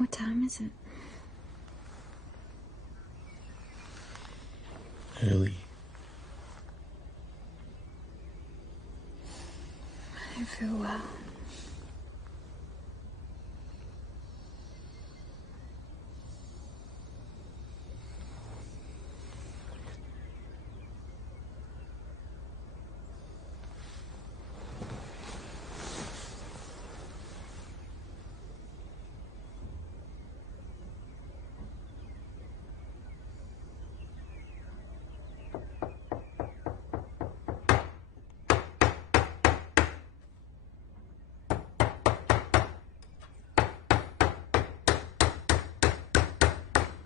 What time is it? Early. I don't feel well.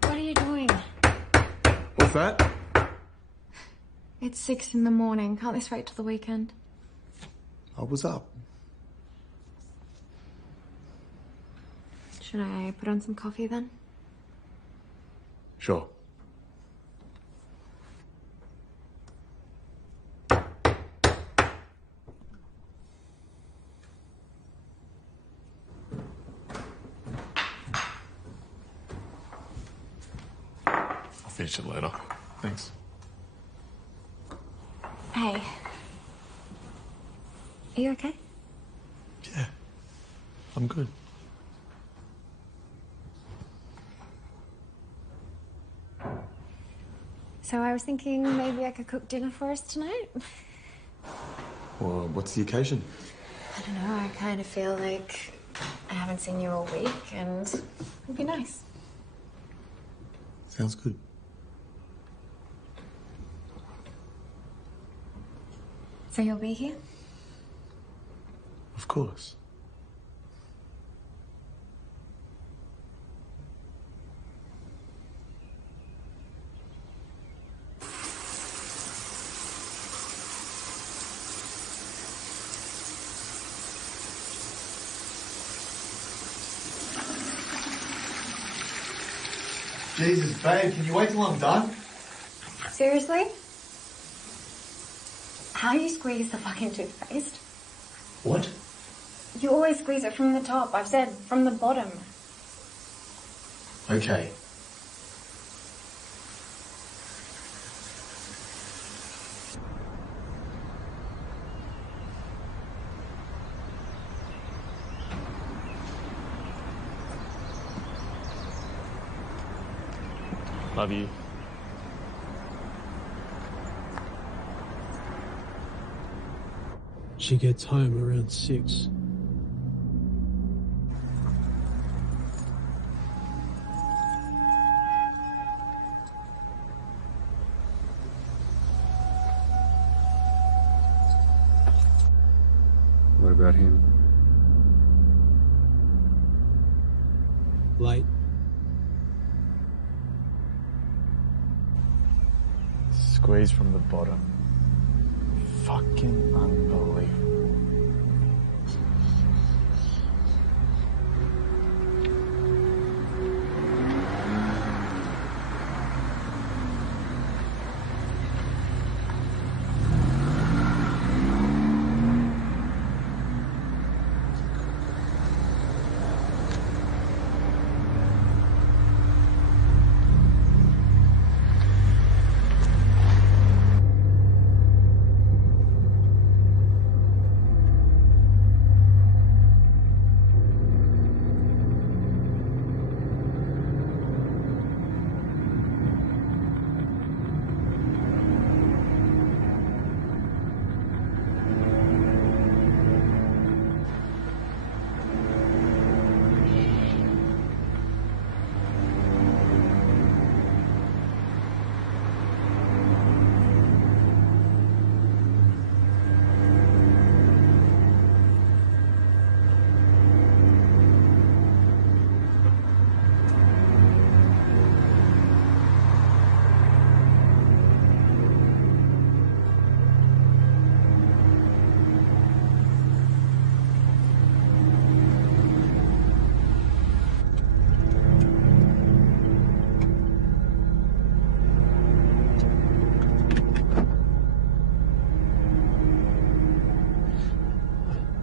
What are you doing? What's that? It's 6 in the morning. Can't this wait till the weekend? I was up. Should I put on some coffee then? Sure. I'll finish it later. Thanks. Hey. Are you okay? Yeah. I'm good. So I was thinking maybe I could cook dinner for us tonight. Well, what's the occasion? I don't know, I kind of feel like I haven't seen you all week and it'd be nice. Sounds good. So you'll be here? Of course. Jesus, babe, can you wait till I'm done? Seriously? How do you squeeze the fucking toothpaste? What? You always squeeze it from the top. I've said from the bottom. Okay. Love you. She gets home around 6. What about him? Late. Squeeze from the bottom. Fucking unbelievable.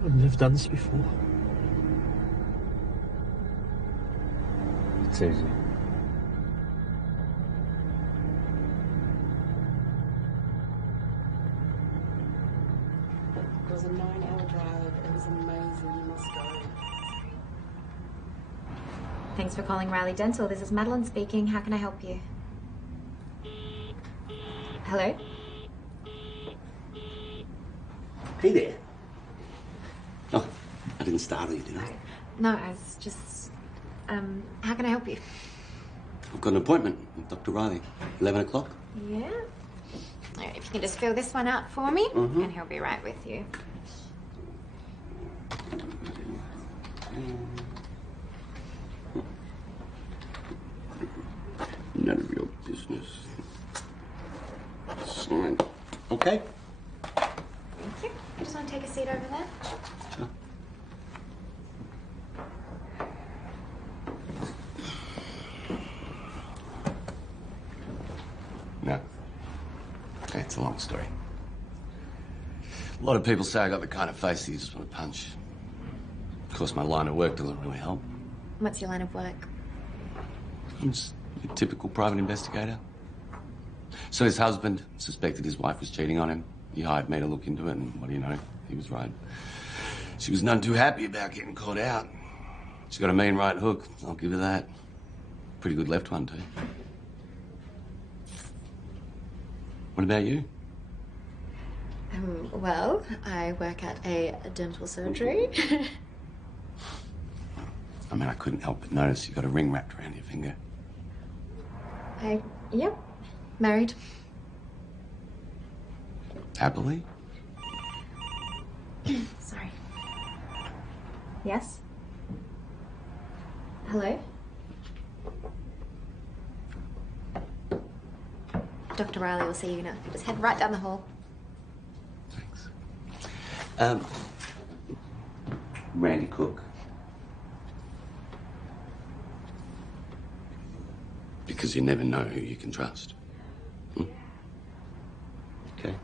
I've never done this before. It's easy. It was a 9-hour drive. It was amazing. You must go. Thanks for calling Riley Dental. This is Madeline speaking. How can I help you? Hello? Hey there. Oh, I didn't startle you, did I? No, I was just... how can I help you? I've got an appointment with Dr. Riley. 11 o'clock. Yeah? All right, if you can just fill this one out for me, and he'll be right with you. None of your business. Sign. Okay. Thank you. Just want to take a seat over there. Sure. No. Okay, it's a long story. A lot of people say I got the kind of face that you just want to punch. Of course, my line of work doesn't really help. What's your line of work? I'm just a typical private investigator. So his husband suspected his wife was cheating on him. He hired me to look into it, and what do you know? He was right. She was none too happy about getting caught out. She's got a mean right hook, I'll give her that. Pretty good left one, too. What about you? Well, I work at a dental surgery. I mean, I couldn't help but notice you got a ring wrapped around your finger. Yep, married. Happily? Sorry. Yes? Hello? Dr. Riley will see you now. Just head right down the hall. Thanks. Randy Cook. Because you never know who you can trust. Okay.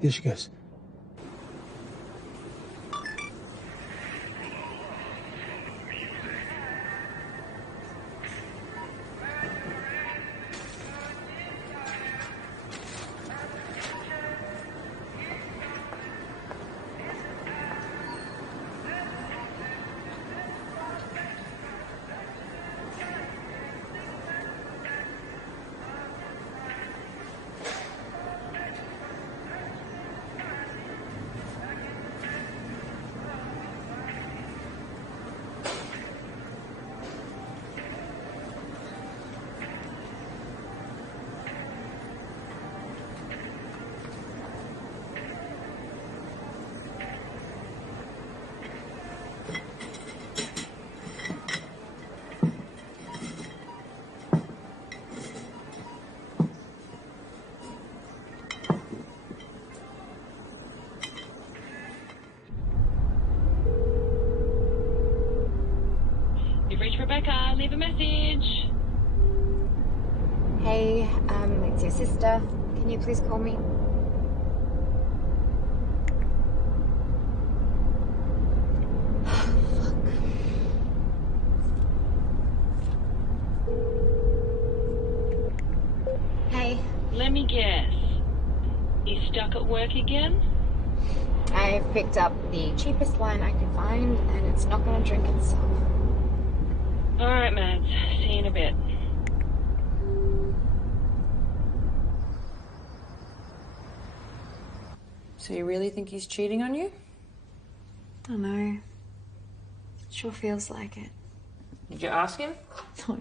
Here she goes. You've reached Rebecca. Leave a message. Hey, it's your sister. Can you please call me? Hey. Let me guess. You stuck at work again? I've picked up the cheapest line I could find, and it's not going to drink itself. All right, Mads. See you in a bit. So you really think he's cheating on you? I don't know. Sure feels like it. Did you ask him? No.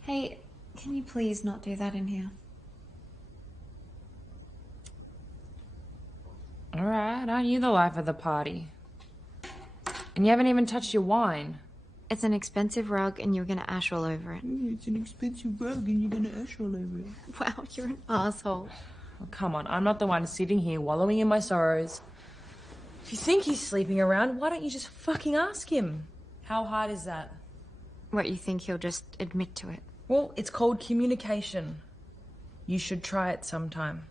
Hey, can you please not do that in here? Alright, aren't you the life of the party? And you haven't even touched your wine. It's an expensive rug and you're gonna ash all over it. It's an expensive rug and you're gonna ash all over it. Wow, you're an asshole. Oh, come on, I'm not the one sitting here wallowing in my sorrows. If you think he's sleeping around, why don't you just fucking ask him? How hard is that? What, you think he'll just admit to it? Well, it's called communication. You should try it sometime.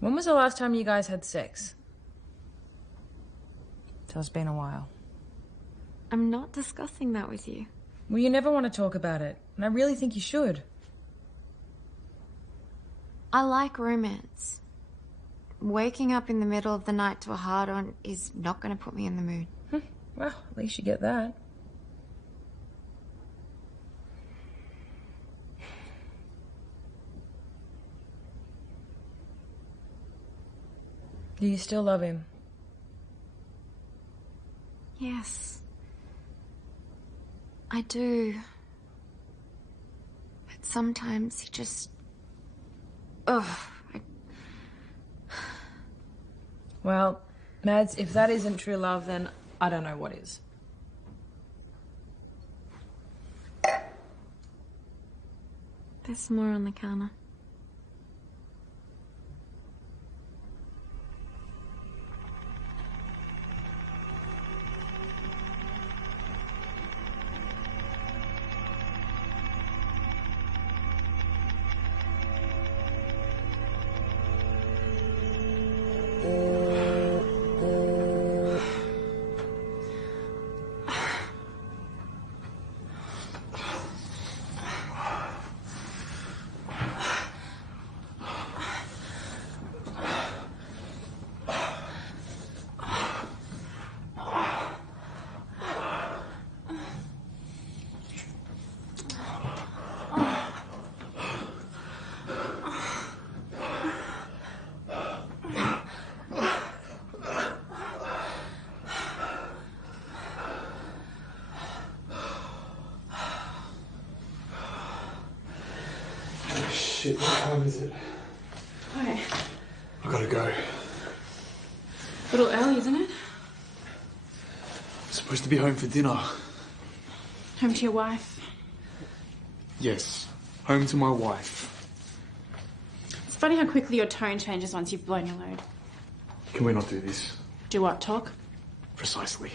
When was the last time you guys had sex? So it's been a while. I'm not discussing that with you. Well, you never want to talk about it, and I really think you should. I like romance. Waking up in the middle of the night to a hard-on is not going to put me in the mood. Well, at least you get that. Do you still love him? Yes. I do. But sometimes he just... Ugh. Well, Mads, if that isn't true love, then I don't know what is. There's more on the counter. Shit, what time is it? Hi. I gotta go. A little early, isn't it? I'm supposed to be home for dinner. Home to your wife. Yes, home to my wife. It's funny how quickly your tone changes once you've blown your load. Can we not do this? Do what, talk? Precisely.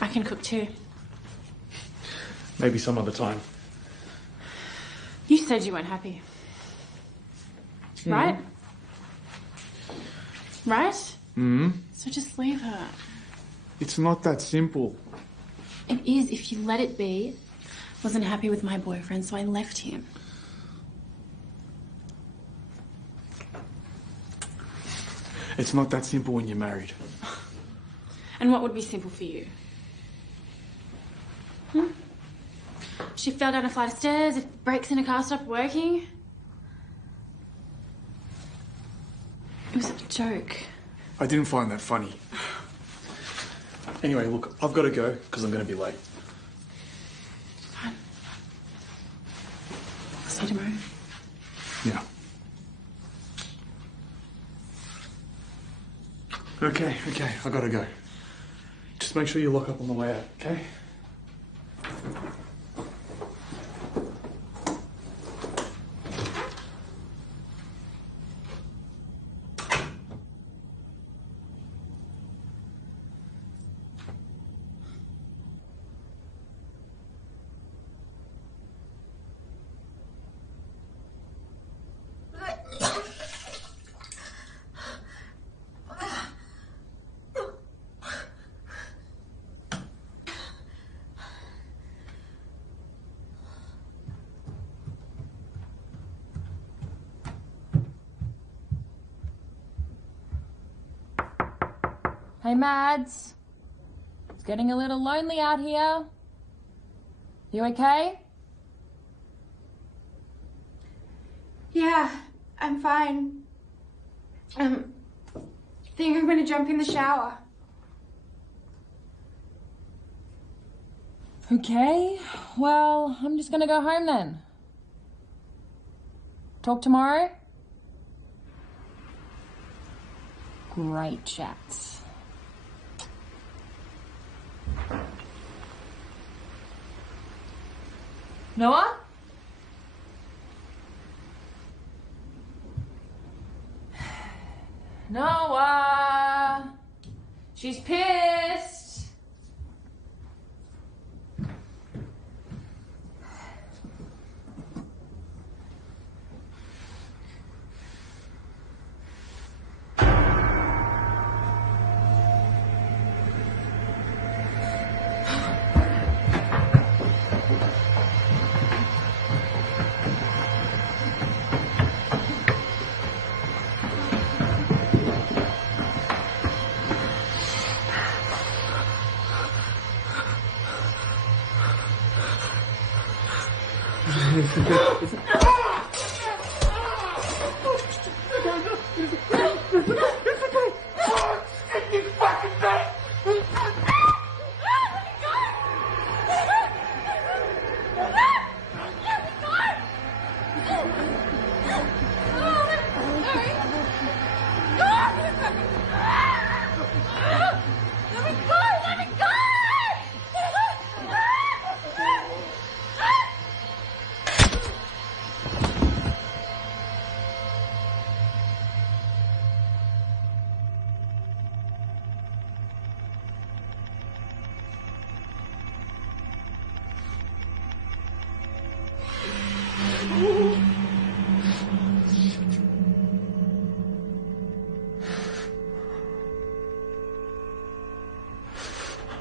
I can cook too. Maybe some other time. You said you weren't happy. Right? Right? So just leave her. It's not that simple. It is if you let it be. Wasn't happy with my boyfriend, so I left him. It's not that simple when you're married. And what would be simple for you? She fell down a flight of stairs, if brakes in a car stopped working. It was a joke. I didn't find that funny. Anyway, look, I've got to go because I'm going to be late. Fine. I'll see you tomorrow. Yeah. Okay, I gotta go. Just make sure you lock up on the way out, okay? Hey, Mads. It's getting a little lonely out here. You okay? Yeah, I'm fine. Think I'm gonna jump in the shower. Okay, well, I'm just gonna go home then. Talk tomorrow? Great chat. Noah? Noah! She's pissed!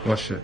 What shit?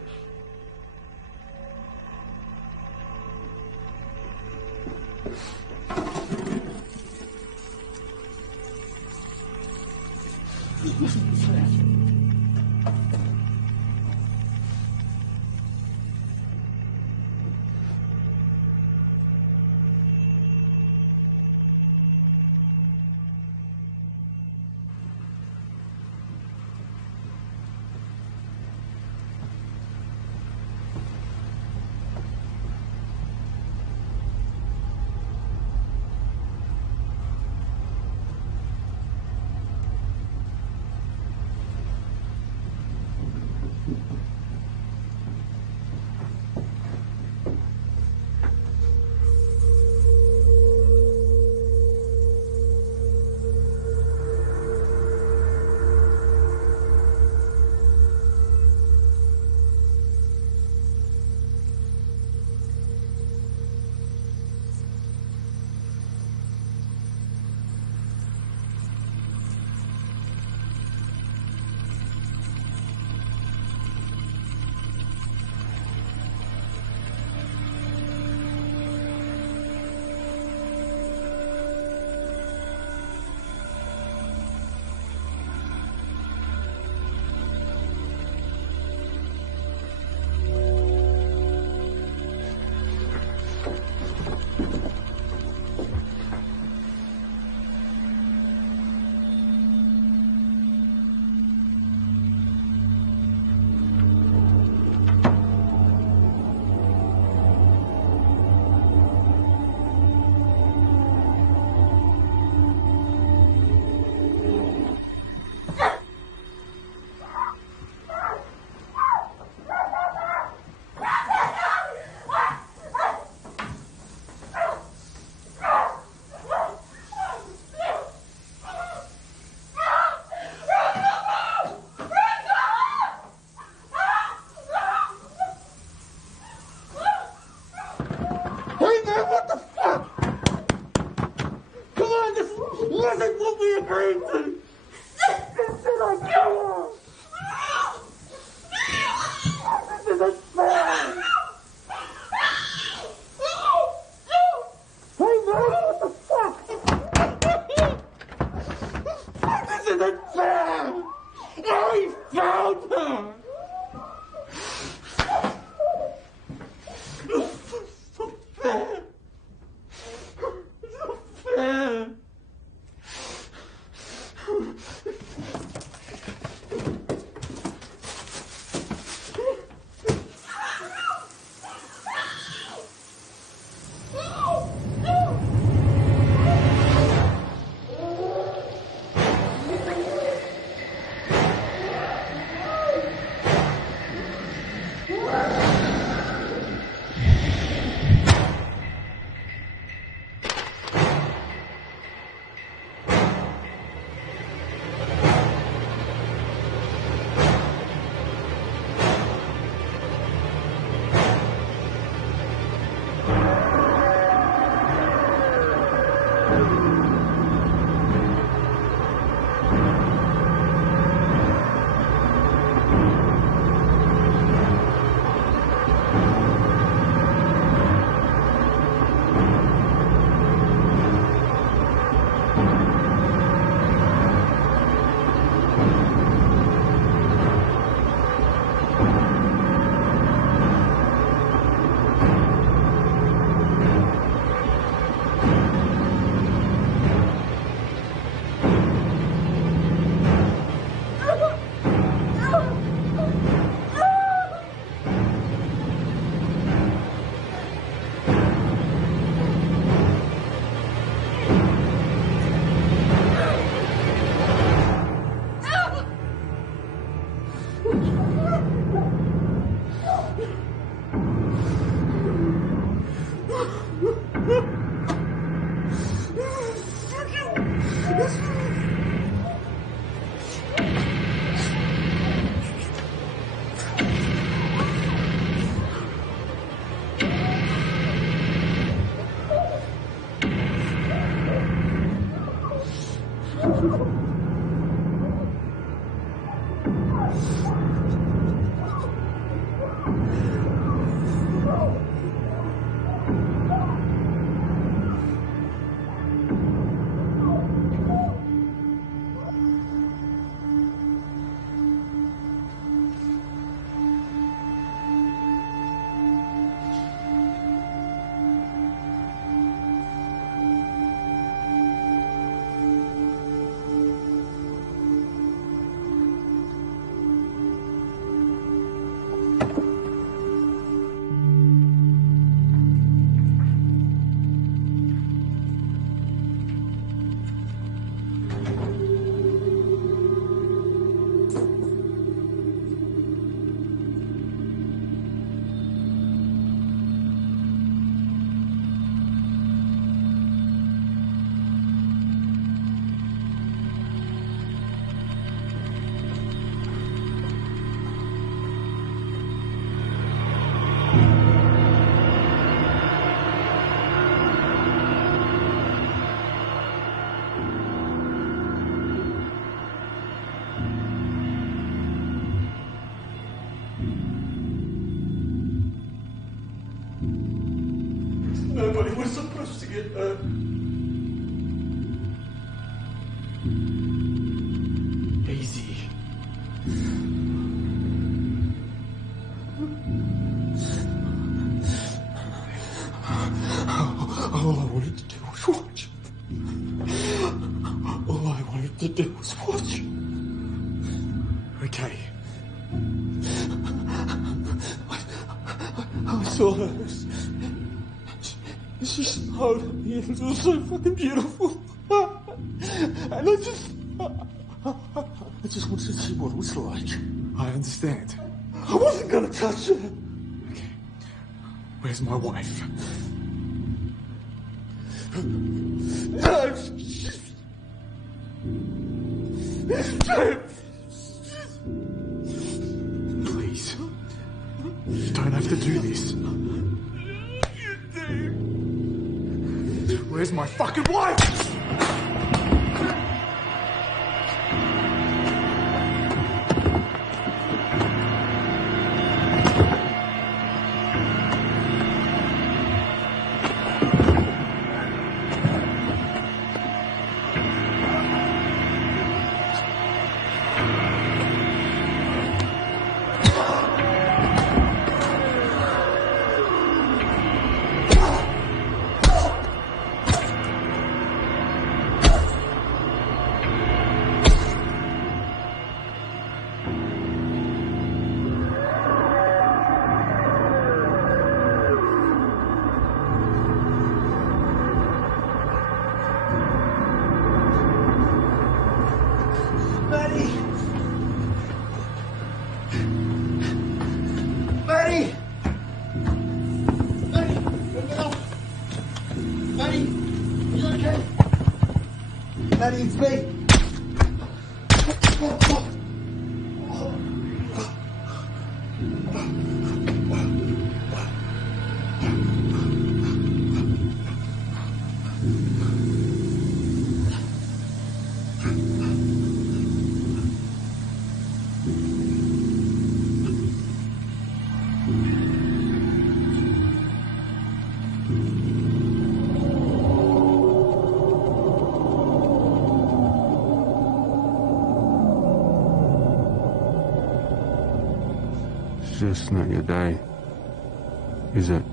Nobody was supposed to get hurt. Easy. All I wanted to do was watch. All I wanted to do was watch. Okay. I saw her. She smiled at me and it was so fucking beautiful. And I just wanted to see what it was like. I understand. I wasn't gonna touch her. Okay. Where's my wife? Please. You don't have to do this. You do. Where's my fucking wife? Maddie, it's me. It's just not your day, is it?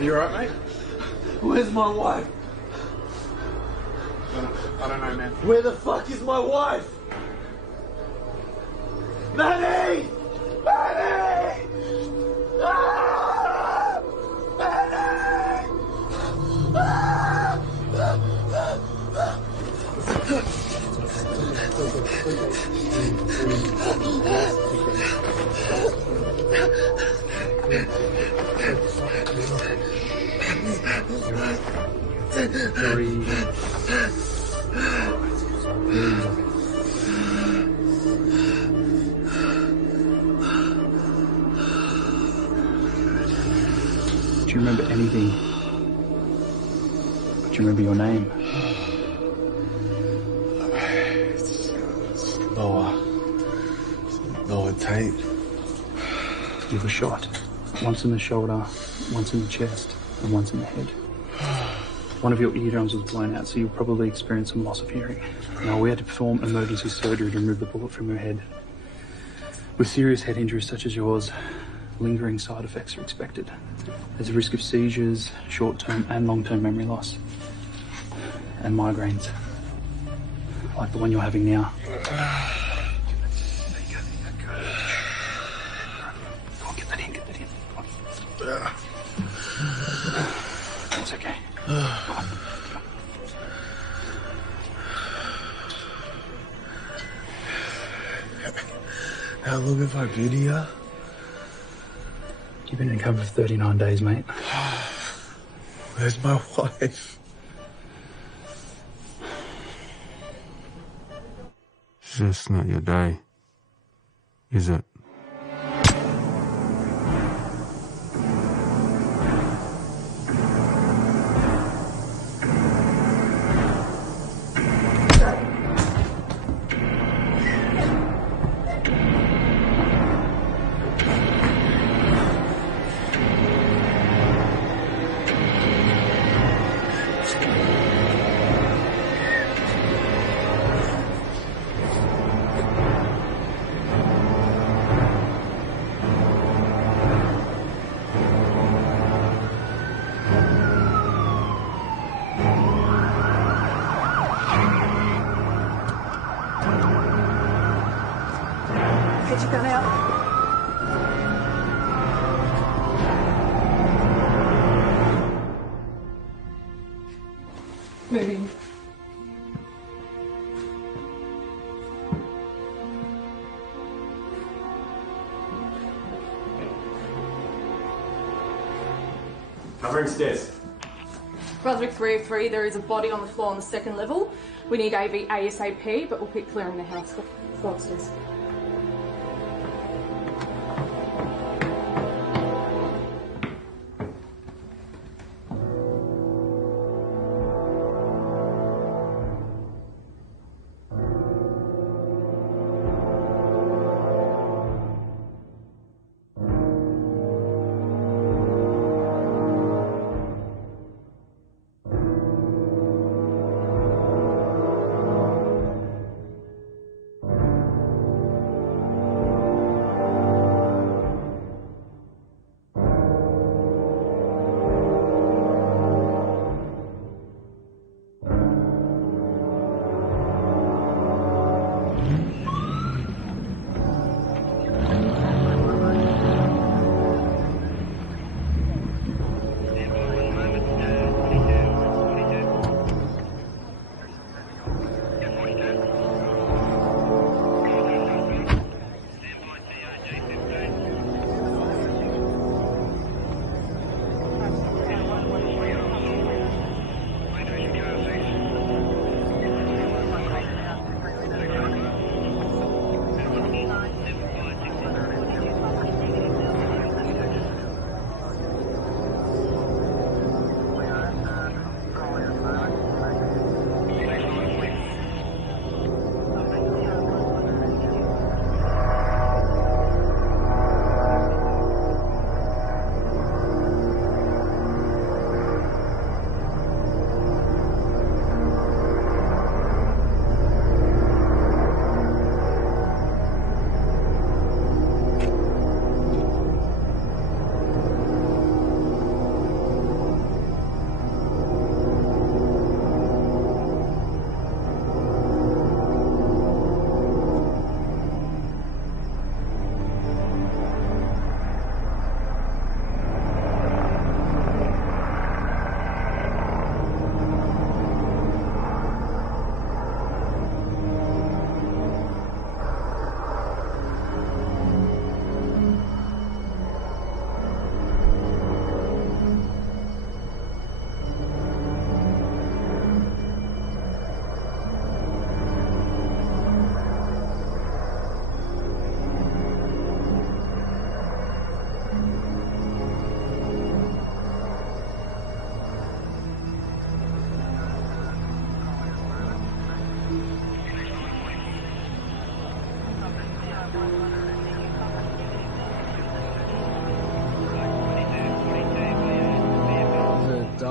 You alright, mate? Where's my wife? I don't know, man. Where the fuck is my wife? Manny! Manny! Ah! Manny! Do you remember anything? Do you remember your name? It's Noah Tate. You were shot. Once in the shoulder, once in the chest, and once in the head. One of your eardrums was blown out, so you'll probably experience some loss of hearing. Now, we had to perform emergency surgery to remove the bullet from your head. With serious head injuries such as yours, lingering side effects are expected. There's a risk of seizures, short-term and long-term memory loss, and migraines, like the one you're having now. It's okay. How long have I been here? You've been in cover for 39 days, mate. Where's my wife? It's just not your day, is it? Moving. Covering stairs. Brunswick 303, there is a body on the floor on the second level. We need AV ASAP, but we'll keep clearing the house. Go upstairs.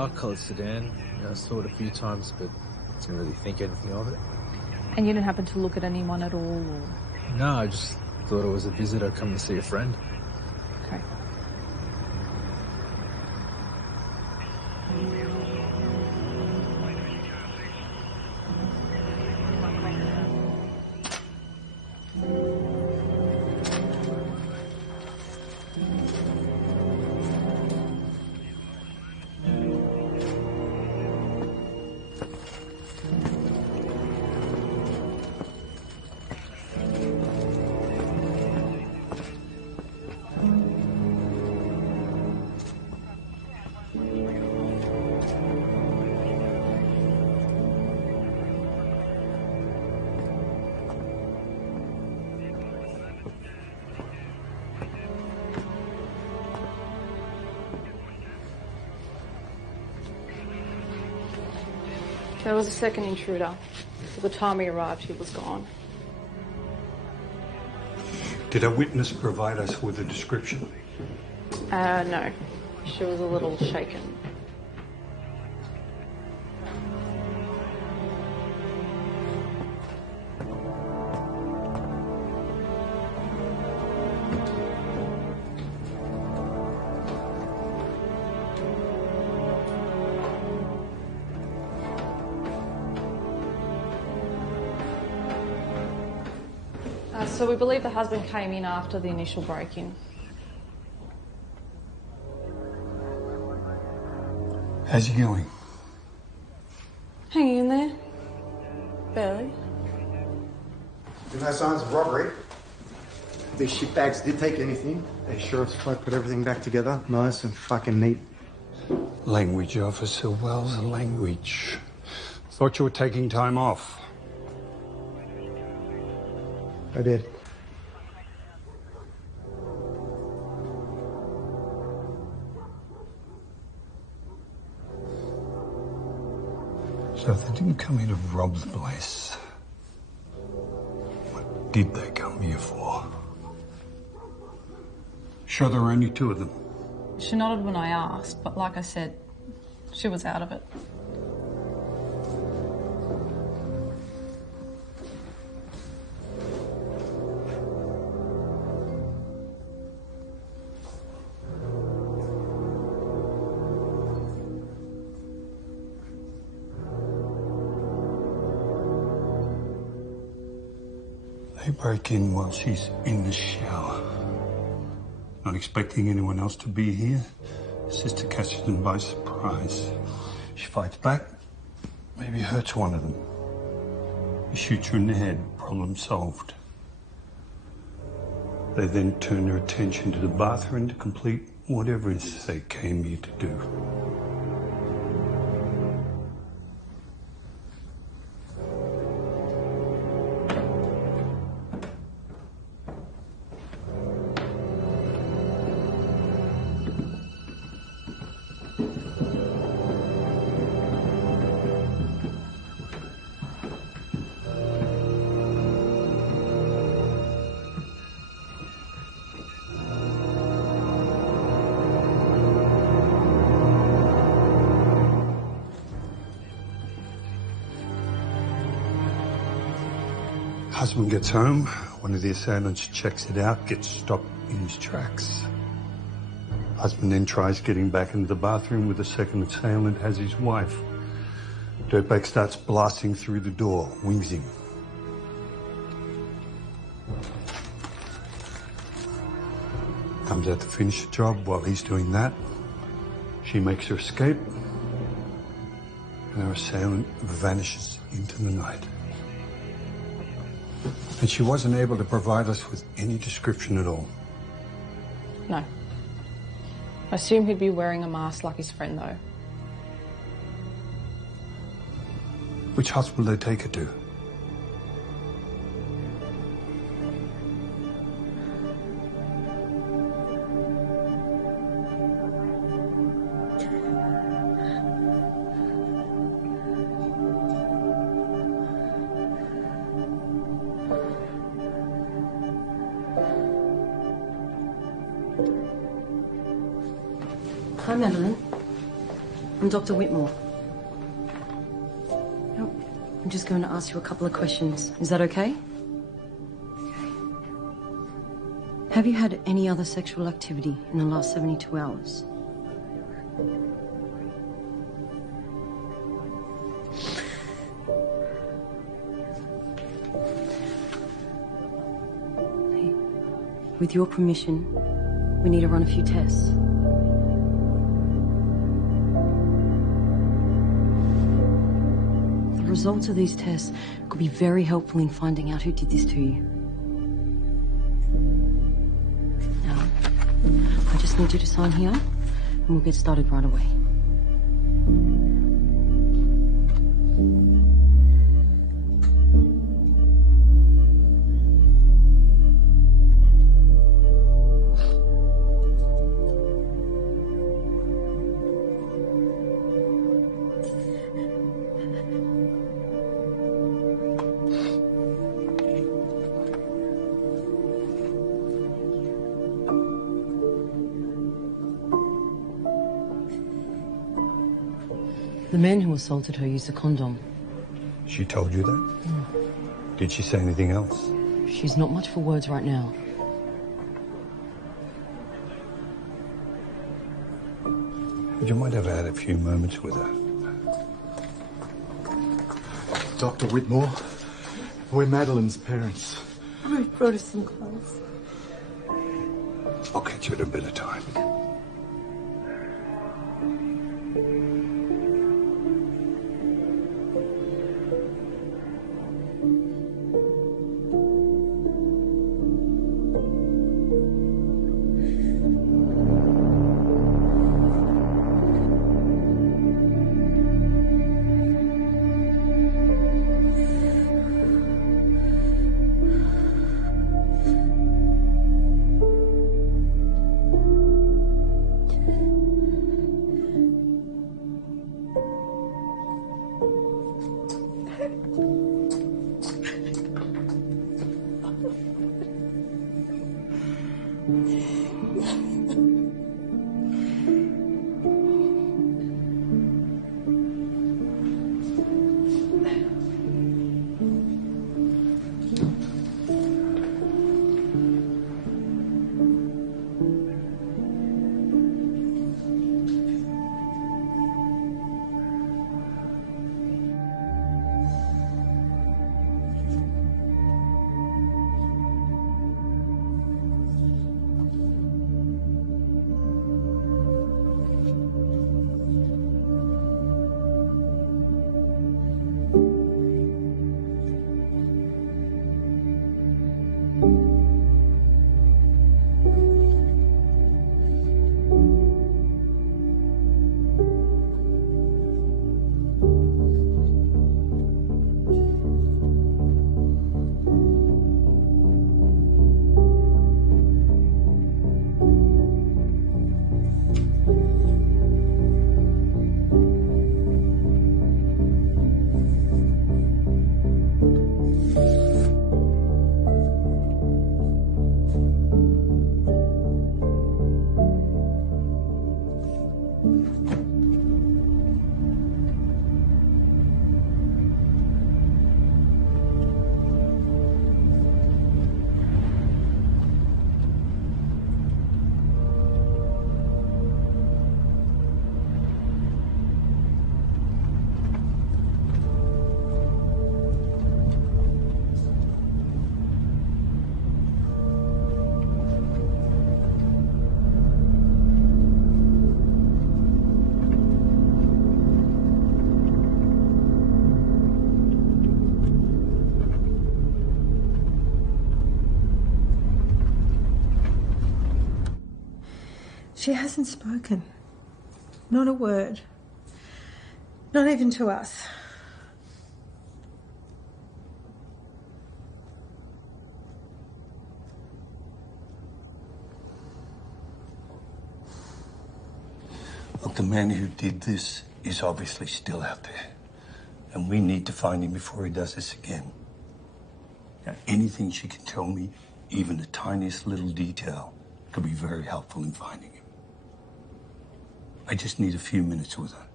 dark coloured sedan. I saw it a few times, but didn't really think anything of it. And you didn't happen to look at anyone at all? Or... No, I just thought it was a visitor coming to see a friend. Okay. There was a second intruder. By the time we arrived, he was gone. Did a witness provide us with a description? No. She was a little shaken. So we believe the husband came in after the initial break-in. How's he going? Hanging in there. Barely. No signs of robbery. These shitbags did take anything. They sure as fuck put everything back together. Nice and fucking neat. Language, Officer Wells, language. Thought you were taking time off. I did. So they didn't come here to rob the place. What did they come here for? Sure there were only two of them? She nodded when I asked, but like I said, she was out of it. They break in while she's in the shower. Not expecting anyone else to be here. Sister catches them by surprise. She fights back, maybe hurts one of them. He shoots her in the head, problem solved. They then turn their attention to the bathroom to complete whatever it is they came here to do. Husband gets home, one of the assailants checks it out, gets stopped in his tracks. Husband then tries getting back into the bathroom with the second assailant has his wife. Dirtbag starts blasting through the door, wings him. Comes out to finish the job. While he's doing that, she makes her escape, and her assailant vanishes into the night. And she wasn't able to provide us with any description at all. No. I assume he'd be wearing a mask like his friend, though. Which hospital did they take her to? Hi, Madeline. I'm Dr. Whitmore. I'm just going to ask you a couple of questions. Is that okay? Okay. Have you had any other sexual activity in the last 72 hours? Hey, with your permission, we need to run a few tests. The results of these tests could be very helpful in finding out who did this to you. Now, I just need you to sign here, and we'll get started right away. The man who assaulted her used a condom. She told you that? Did she say anything else? She's not much for words right now. Would you mind if I had a few moments with her? Dr. Whitmore, we're Madeline's parents. I brought us some clothes. I'll catch you at a better time. She hasn't spoken. Not a word. Not even to us. Look, the man who did this is obviously still out there. And we need to find him before he does this again. Now, anything she can tell me, even the tiniest little detail, could be very helpful in finding him. I just need a few minutes with her.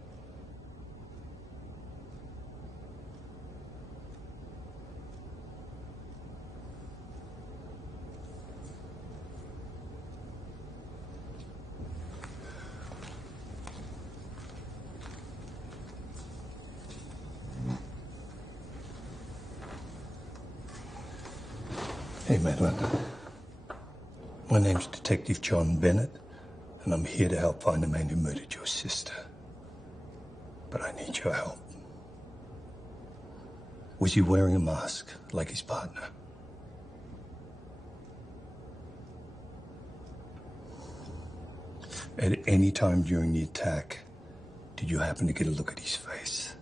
Hey, Madeline. My name's Detective John Bennett, and I'm here to help find the man who murdered your sister. But I need your help. Was he wearing a mask like his partner? At any time during the attack, did you happen to get a look at his face?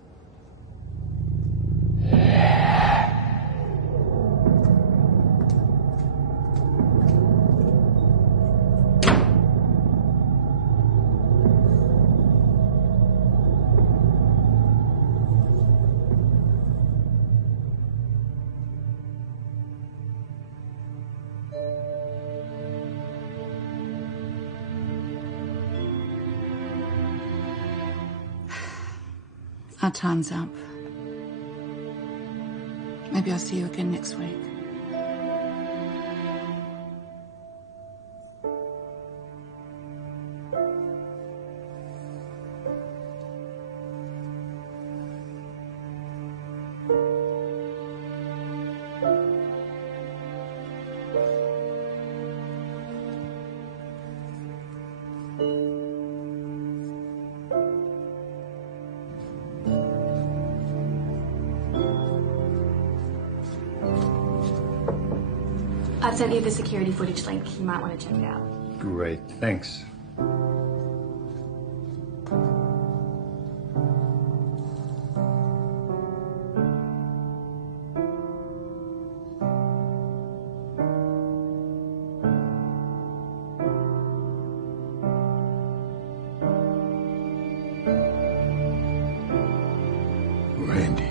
Our time's up. Maybe I'll see you again next week. I've sent you the security footage link. You might want to check it out. Great, thanks. Randy.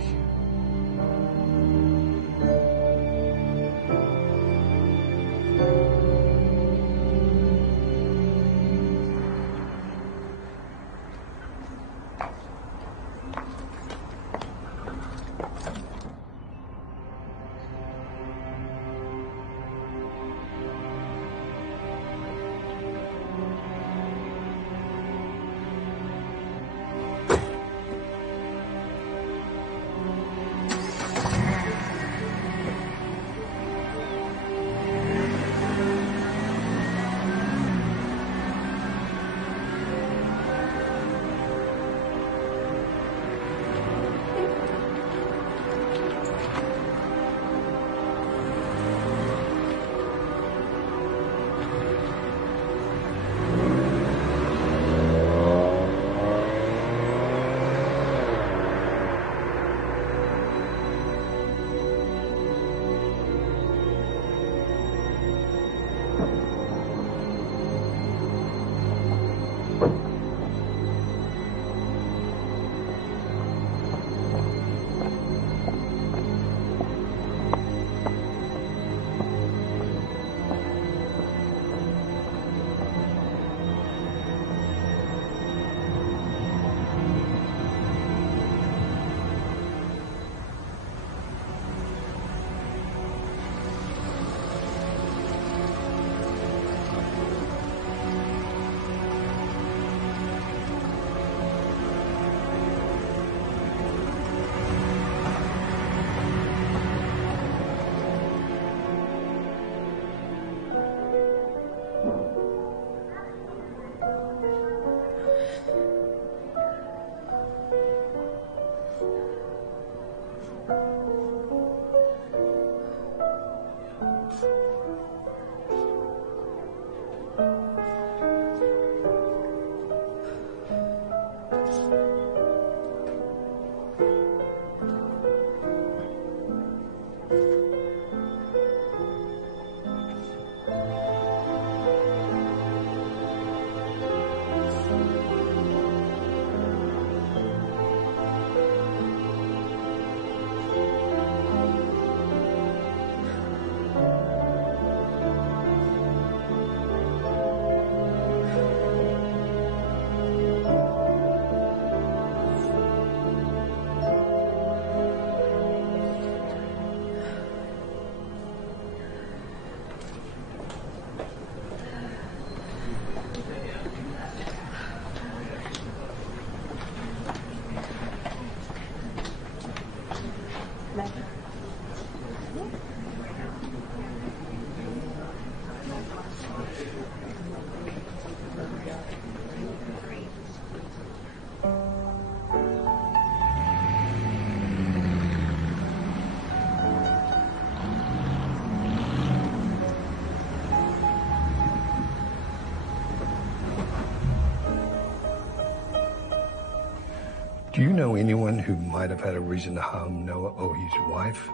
Do you know anyone who might have had a reason to harm Noah or his wife?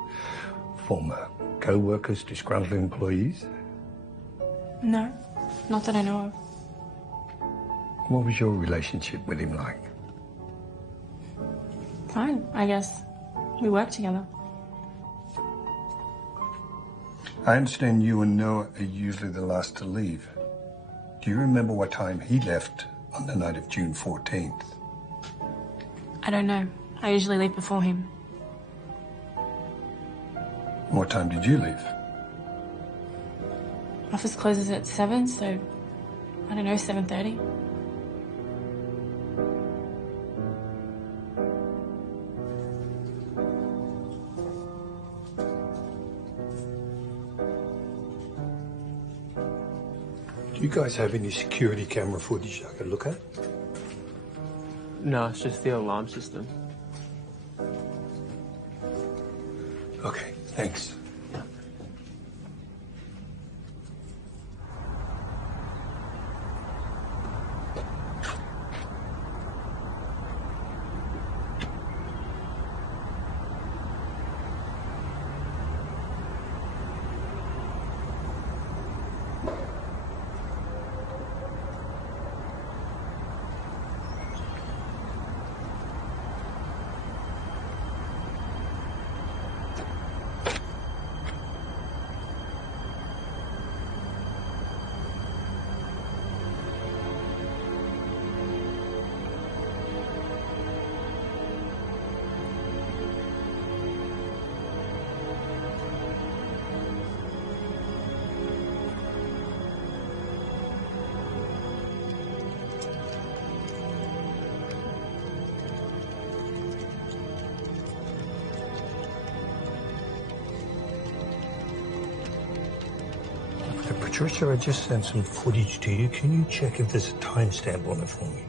Former co-workers, disgruntled employees? No, not that I know of. What was your relationship with him like? Fine, I guess. We work together. I understand you and Noah are usually the last to leave. Do you remember what time he left on the night of June 14th? I don't know. I usually leave before him. What time did you leave? Office closes at 7, so I don't know, 7:30. Do you guys have any security camera footage I could look at? No, it's just the alarm system. Okay, thanks. Patricia, I just sent some footage to you. Can you check if there's a timestamp on it for me?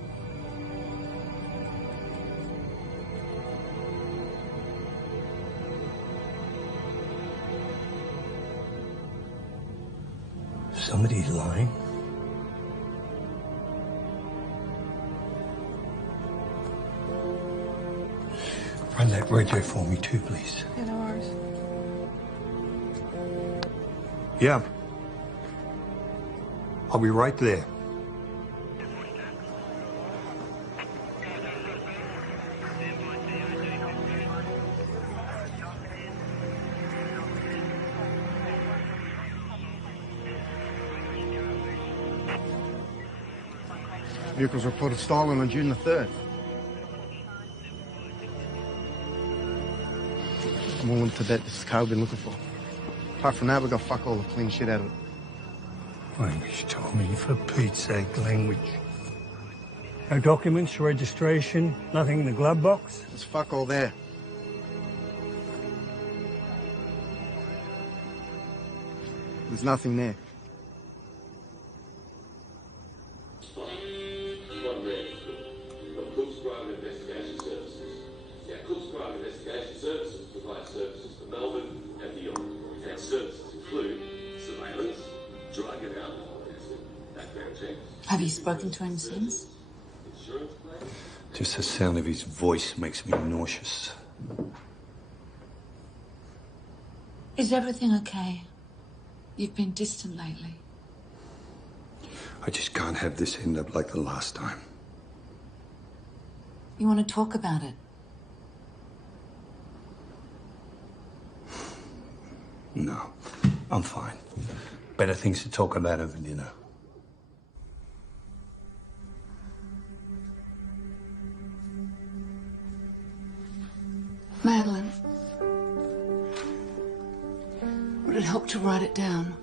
Somebody's lying? Run that radio for me too, please. Yeah, no worries. Yeah. I'll be right there. Vehicles reported stolen on June the 3rd. I'm willing to bet this is the car we've been looking for. Apart from that, we got fuck all to clean shit out of it. Language, Tommy, for Pete's sake, language. No documents, registration, nothing in the glove box? There's fuck all there. There's nothing there. Have you spoken to him since? Just the sound of his voice makes me nauseous. Is everything okay? You've been distant lately. I just can't have this end up like the last time. You want to talk about it? No, I'm fine. Better things to talk about over dinner. Madeline, would it help to write it down?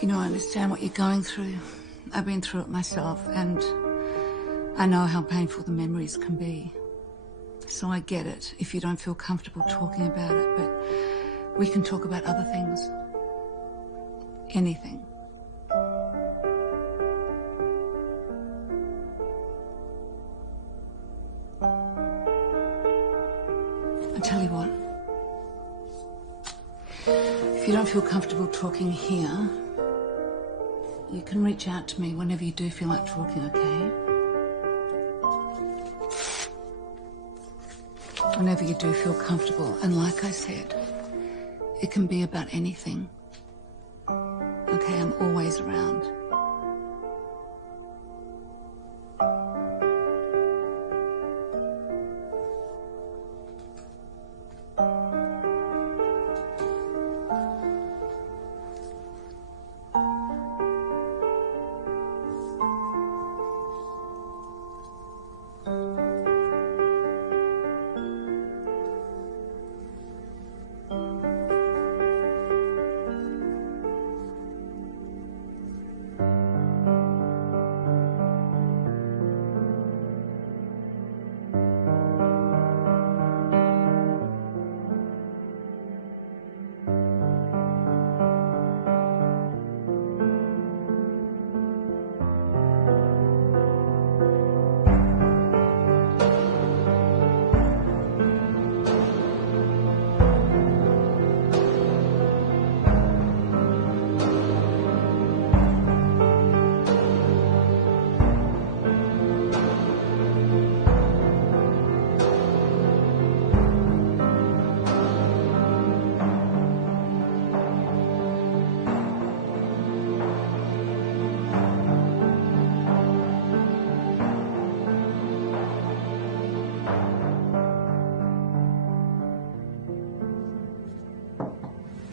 You know, I understand what you're going through. I've been through it myself, and I know how painful the memories can be. So I get it if you don't feel comfortable talking about it, but we can talk about other things. Anything. I tell you what. If you don't feel comfortable talking here, you can reach out to me whenever you do feel like talking, okay? Whenever you do feel comfortable. And like I said, it can be about anything. Okay, I'm always around.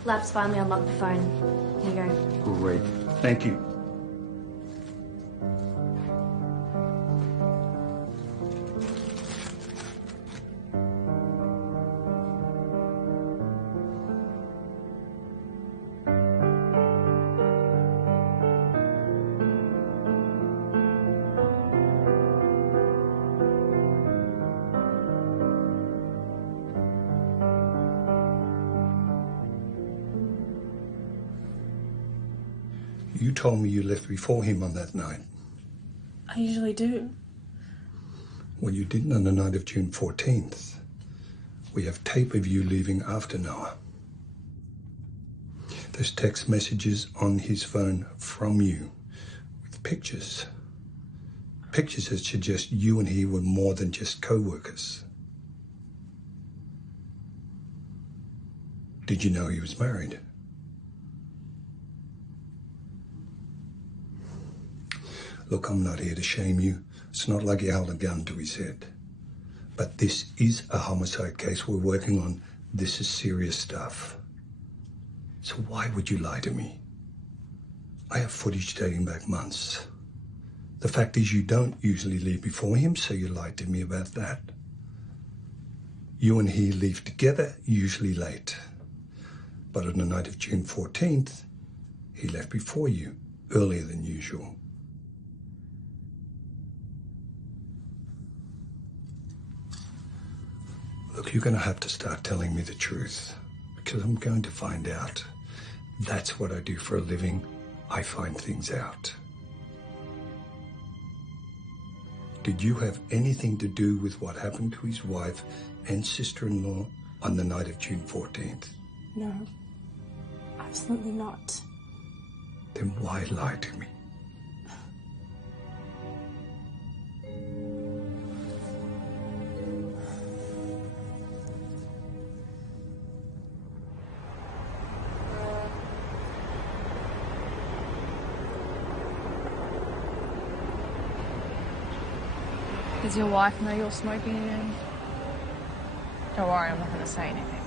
Lab's finally unlocked the phone. Here you go. Great. Thank you. You told me you left before him on that night. I usually do. Well, you didn't on the night of June 14th. We have tape of you leaving after Noah. There's text messages on his phone from you with pictures. Pictures that suggest you and he were more than just co-workers. Did you know he was married? Look, I'm not here to shame you. It's not like you held a gun to his head. But this is a homicide case we're working on. This is serious stuff. So why would you lie to me? I have footage dating back months. The fact is you don't usually leave before him, so you lied to me about that. You and he leave together, usually late. But on the night of June 14th, he left before you, earlier than usual. Look, you're going to have to start telling me the truth, because I'm going to find out. That's what I do for a living. I find things out. Did you have anything to do with what happened to his wife and sister-in-law on the night of June 14th? No, absolutely not. Then why lie to me? Does your wife know you're smoking again? Don't worry, I'm not going to say anything.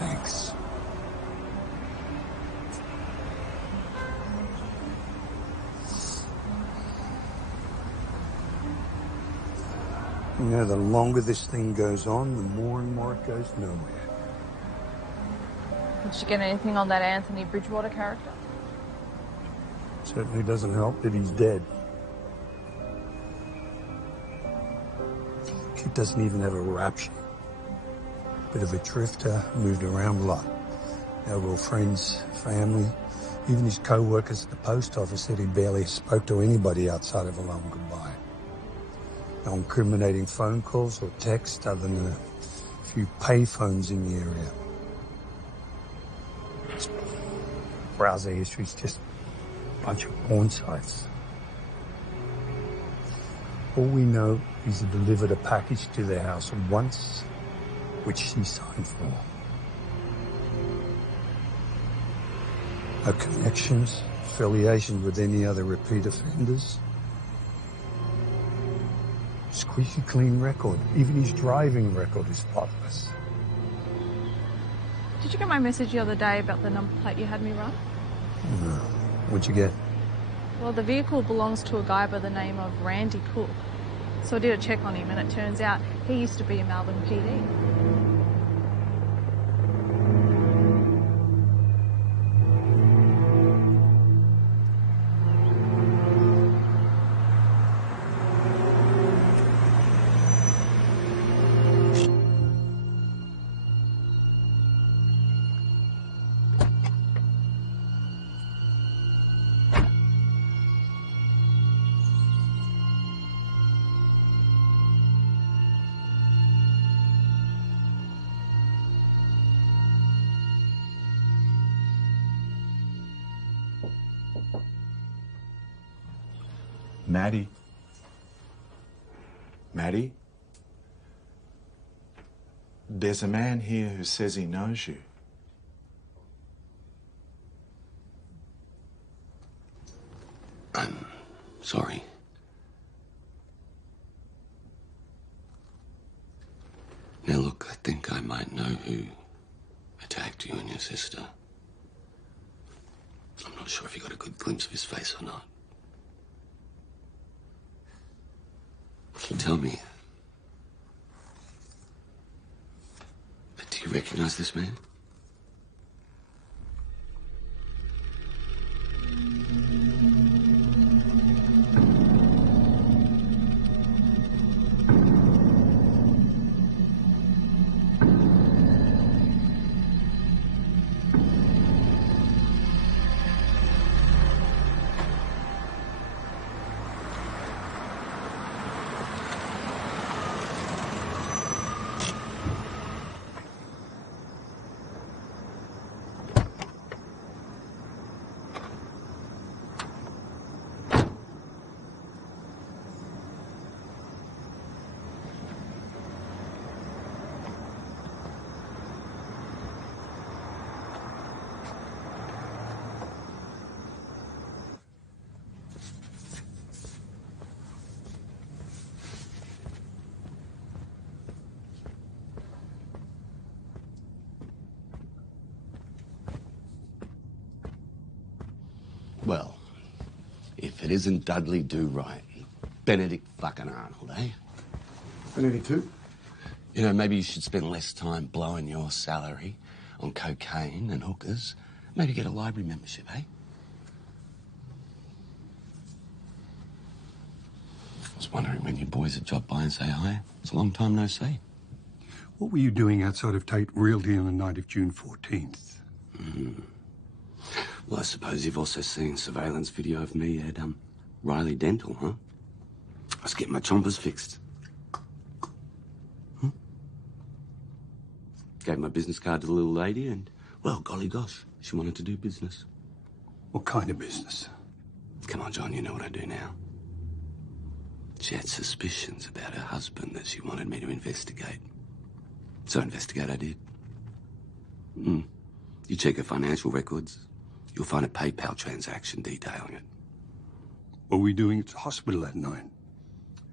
Thanks. You know, the longer this thing goes on, the more and more it goes nowhere. Did you get anything on that Anthony Bridgewater character? Certainly doesn't help that he's dead. He doesn't even have a rap sheet. Bit of a drifter, moved around a lot. Our real friends, family, even his co-workers at the post office said he barely spoke to anybody outside of a long goodbye. No incriminating phone calls or text other than a few pay phones in the area. browser history is just a bunch of porn sites. All we know is he delivered a package to their house once, which she signed for. No connections, affiliation with any other repeat offenders. Squeaky clean record. Even his driving record is spotless. Did you get my message the other day about the number plate you had me run? No. What'd you get? Well, the vehicle belongs to a guy by the name of Randy Cook. So I did a check on him, and it turns out he used to be a Melbourne PD. Maddie? Maddie? There's a man here who says he knows you. I'm sorry. Now look, I think I might know who attacked you and your sister. I'm not sure if you got a good glimpse of his face or not. So tell me, do you recognize this man? Well, if it isn't Dudley Do-Right, Benedict fucking Arnold, eh? Benedict who? You know, maybe you should spend less time blowing your salary on cocaine and hookers. Maybe get a library membership, eh? I was wondering when you boys would drop by and say hi. It's a long time no see. What were you doing outside of Tate Realty on the night of June 14th? Well, I suppose you've also seen surveillance video of me at Riley Dental, huh? I was getting my chompers fixed. Gave my business card to the little lady and, well, golly gosh, she wanted to do business. What kind of business? Come on, John, you know what I do now. She had suspicions about her husband that she wanted me to investigate. So investigate I did. You check her financial records, you'll find a PayPal transaction detailing it. What were we doing at the hospital that night?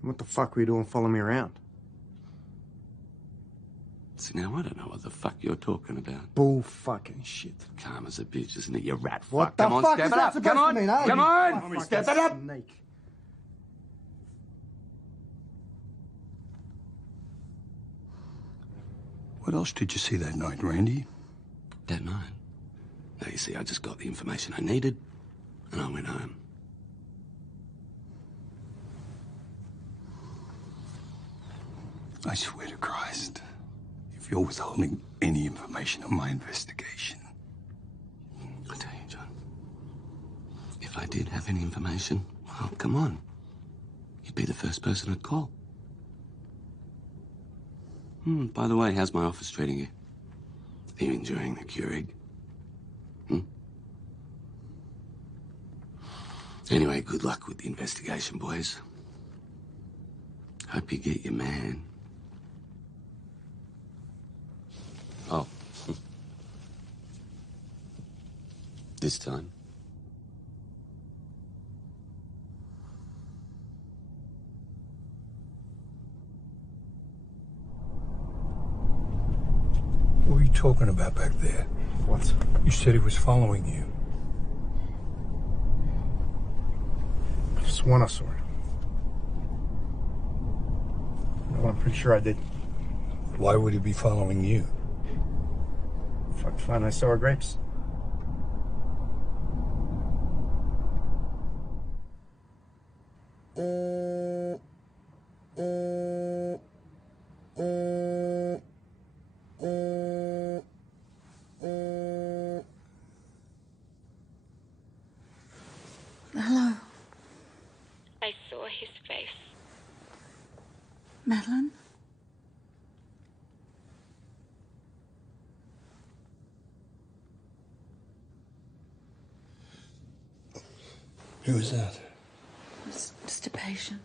What the fuck were you doing following me around? See, now I don't know what the fuck you're talking about. Bull fucking shit. Calm as a bitch, isn't it, you rat fuck? What the Come on, fuck step is it that up. supposed Come on, to mean, eh? come on, step it up. Snake. What else did you see that night, Randy? That night? No, you see, I just got the information I needed, and I went home. I swear to Christ, if you're withholding any information on my investigation. I tell you, John, if I did have any information, well, come on. You'd be the first person I'd call. By the way, how's my office treating you? Are you enjoying the Keurig? Anyway, good luck with the investigation, boys. Hope you get your man. Oh. This time. What were you talking about back there? What? You said he was following you. I sworn I saw it. No, I'm pretty sure I did. Why would he be following you? Fuck, fine, I sour grapes. Hello, I saw his face. Madeline? Who was that? It's just a patient.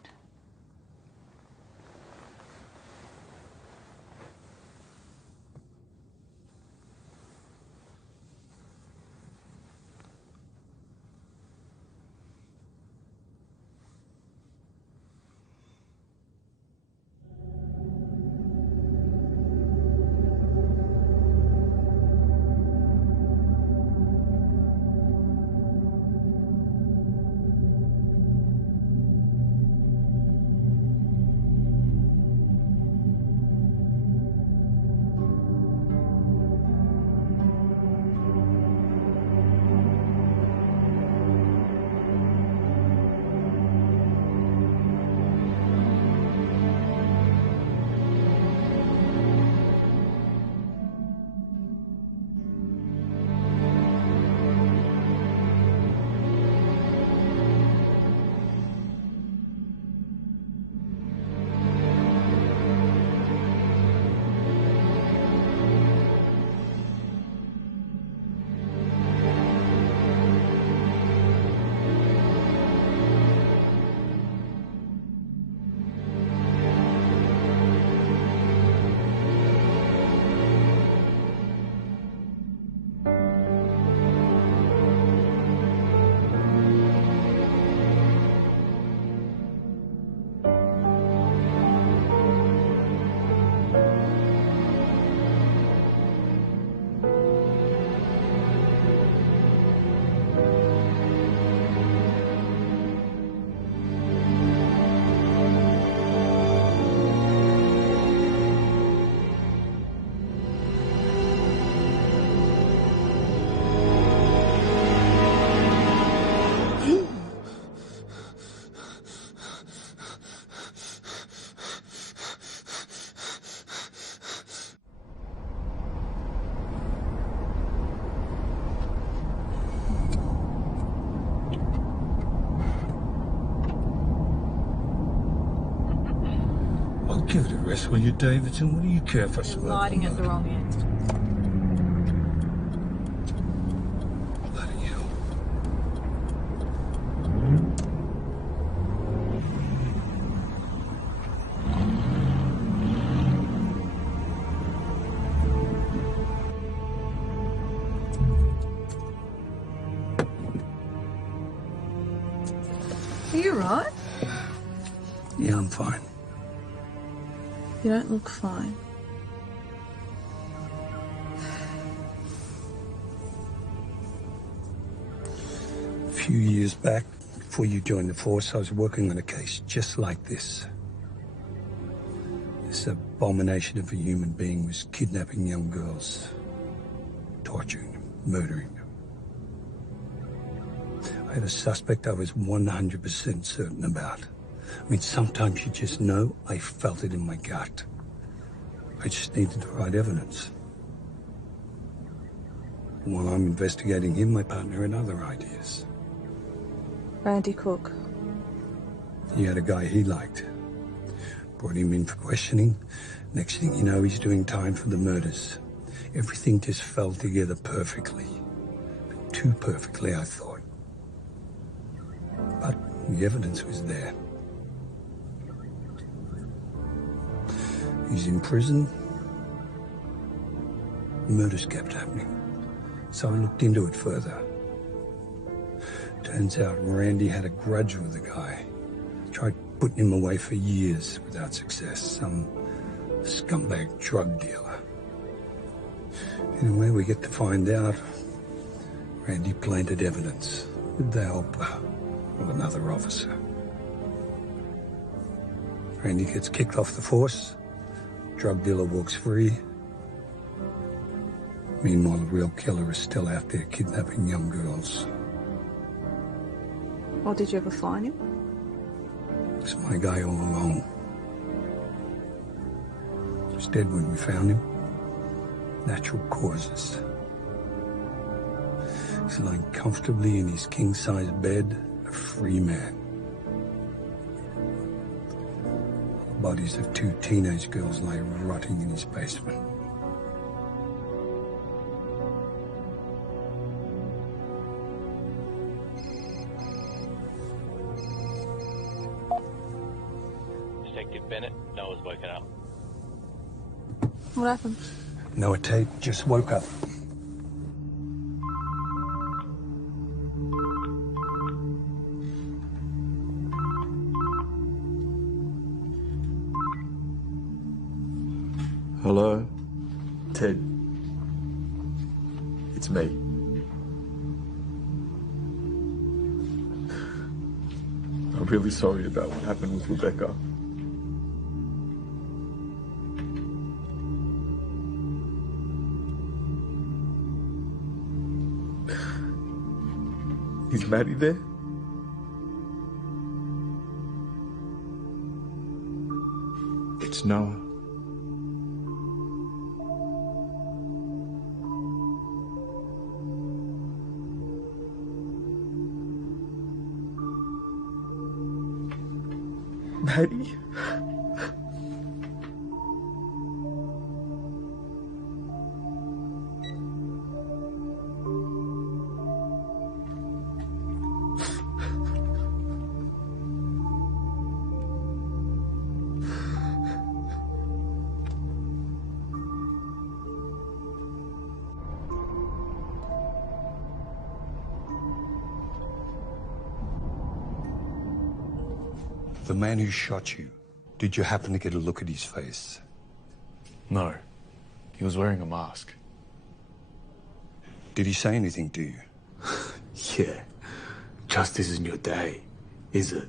I'll give it a rest, will you, Davidson? What do you care for smoking? Lighting at the wrong end. Bloody hell. Are you right? Yeah, I'm fine. You don't look fine. A few years back, before you joined the force, I was working on a case just like this. This abomination of a human being was kidnapping young girls, torturing them, murdering them. I had a suspect I was 100% certain about. I mean, sometimes you just know. I felt it in my gut. I just needed the right evidence. While I'm investigating him, my partner had other ideas. Randy Cook. He had a guy he liked. Brought him in for questioning. Next thing you know, he's doing time for the murders. Everything just fell together perfectly. Too perfectly, I thought. The evidence was there. He's in prison. Murders kept happening. So I looked into it further. Turns out Randy had a grudge with the guy. Tried putting him away for years without success. Some scumbag drug dealer. Anyway, we get to find out Randy planted evidence with the help of another officer. Randy gets kicked off the force. Drug dealer walks free. Meanwhile, the real killer is still out there kidnapping young girls. Well, did you ever find him? It's my guy all along. He's dead when we found him. Natural causes. He's lying comfortably in his king-size bed, a free man. The bodies of 2 teenage girls lay rotting in his basement. Detective Bennett, Noah's woken up. What happened? Noah Tate just woke up. Hello? Ted. It's me. I'm really sorry about what happened with Rebecca. Is Maddie there? It's Noah. Maddie? The man who shot you, did you happen to get a look at his face? No. He was wearing a mask. Did he say anything to you? Yeah. Justice isn't your day, is it?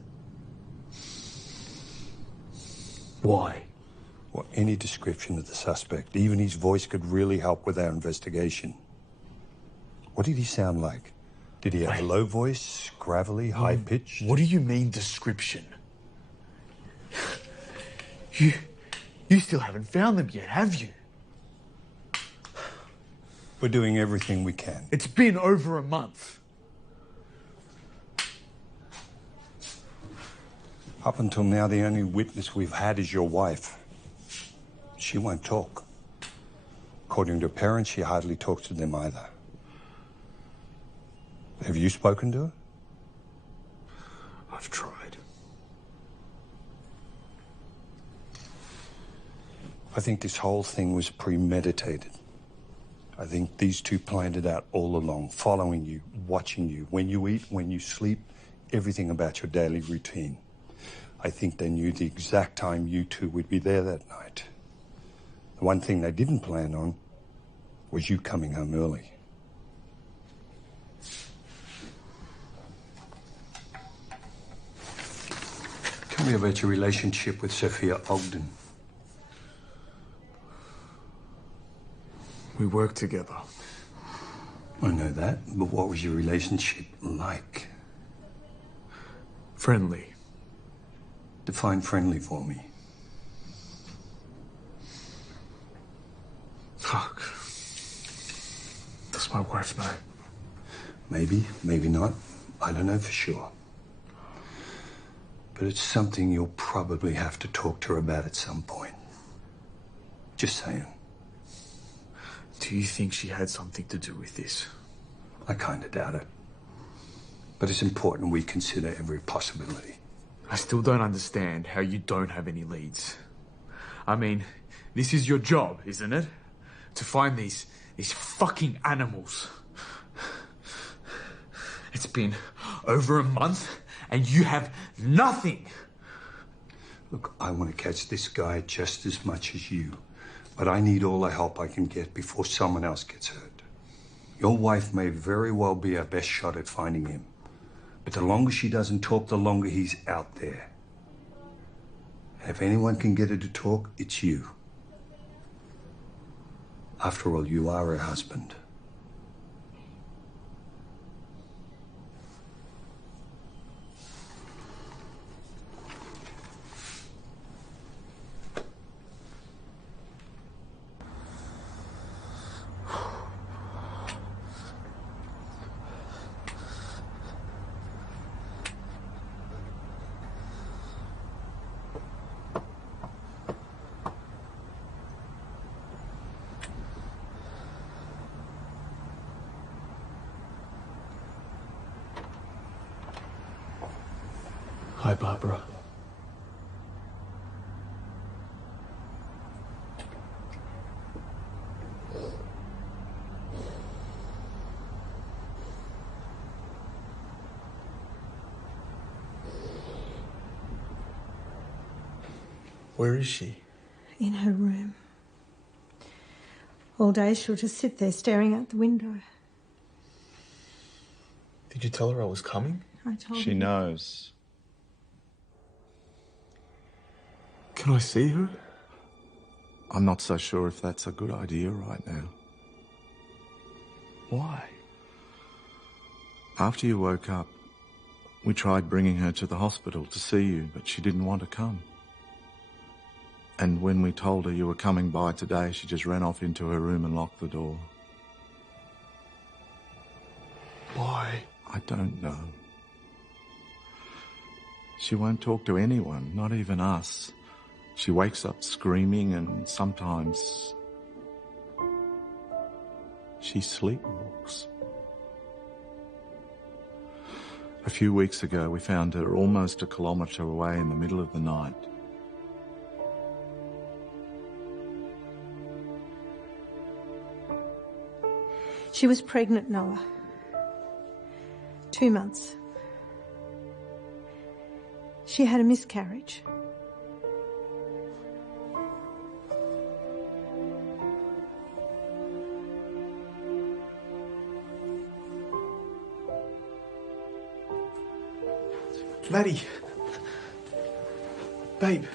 Why? Well, any description of the suspect, even his voice, could really help with our investigation. What did he sound like? Did he have a low voice, gravelly, high-pitched? What do you mean, description? You still haven't found them yet, have you? We're doing everything we can. It's been over a month. Up until now, the only witness we've had is your wife. She won't talk. According to her parents, she hardly talks to them either. Have you spoken to her? I've tried. I think this whole thing was premeditated. I think these two planned it out all along, following you, watching you, when you eat, when you sleep, everything about your daily routine. I think they knew the exact time you two would be there that night. The one thing they didn't plan on was you coming home early. Tell me about your relationship with Sophia Ogden. We worked together. I know that, but what was your relationship like? Friendly. Define friendly for me. Fuck. Does my wife know? Maybe, maybe not. I don't know for sure. But it's something you'll probably have to talk to her about at some point. Just saying. Do you think she had something to do with this? I kind of doubt it. But it's important we consider every possibility. I still don't understand how you don't have any leads. I mean, this is your job, isn't it? To find these fucking animals. It's been over a month and you have nothing. Look, I want to catch this guy just as much as you. But I need all the help I can get before someone else gets hurt. Your wife may very well be our best shot at finding him. But the longer she doesn't talk, the longer he's out there. And if anyone can get her to talk, it's you. After all, you are her husband. Hi, Barbara. Where is she? In her room. All day she'll just sit there staring out the window. Did you tell her I was coming? I told She her. knows. Can I see her? I'm not so sure if that's a good idea right now. Why? After you woke up, we tried bringing her to the hospital to see you, but she didn't want to come. And when we told her you were coming by today, she just ran off into her room and locked the door. Why? I don't know. She won't talk to anyone, not even us. She wakes up screaming and sometimes she sleepwalks. A few weeks ago, we found her almost a kilometre away in the middle of the night. She was pregnant, Noah. 2 months. She had a miscarriage. Maddie. Babe.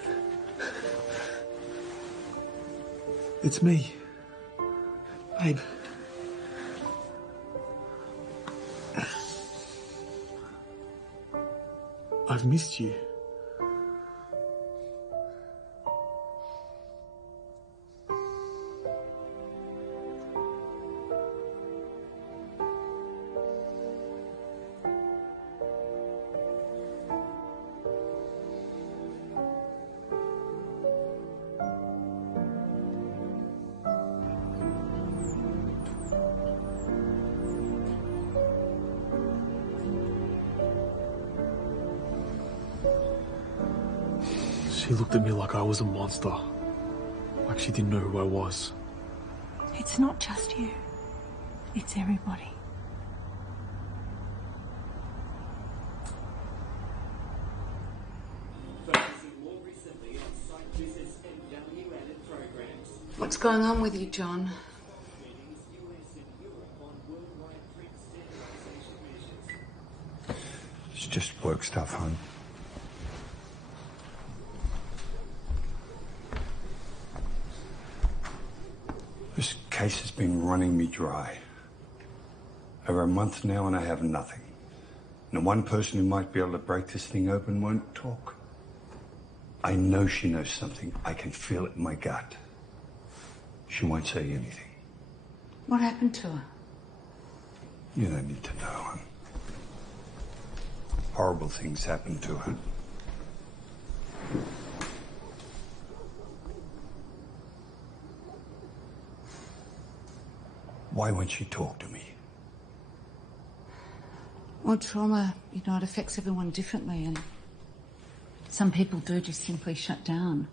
It's me. Babe. I've missed you. She looked at me like I was a monster. Like she didn't know who I was. It's not just you. It's everybody. What's going on with you, John? It's just work stuff, hon. This case has been running me dry. Over a month now and I have nothing. And the one person who might be able to break this thing open won't talk. I know she knows something. I can feel it in my gut. She won't say anything. What happened to her? You don't need to know, hon. Horrible things happened to her. Why won't she talk to me? Well, trauma, you know, it affects everyone differently, and some people do just simply shut down.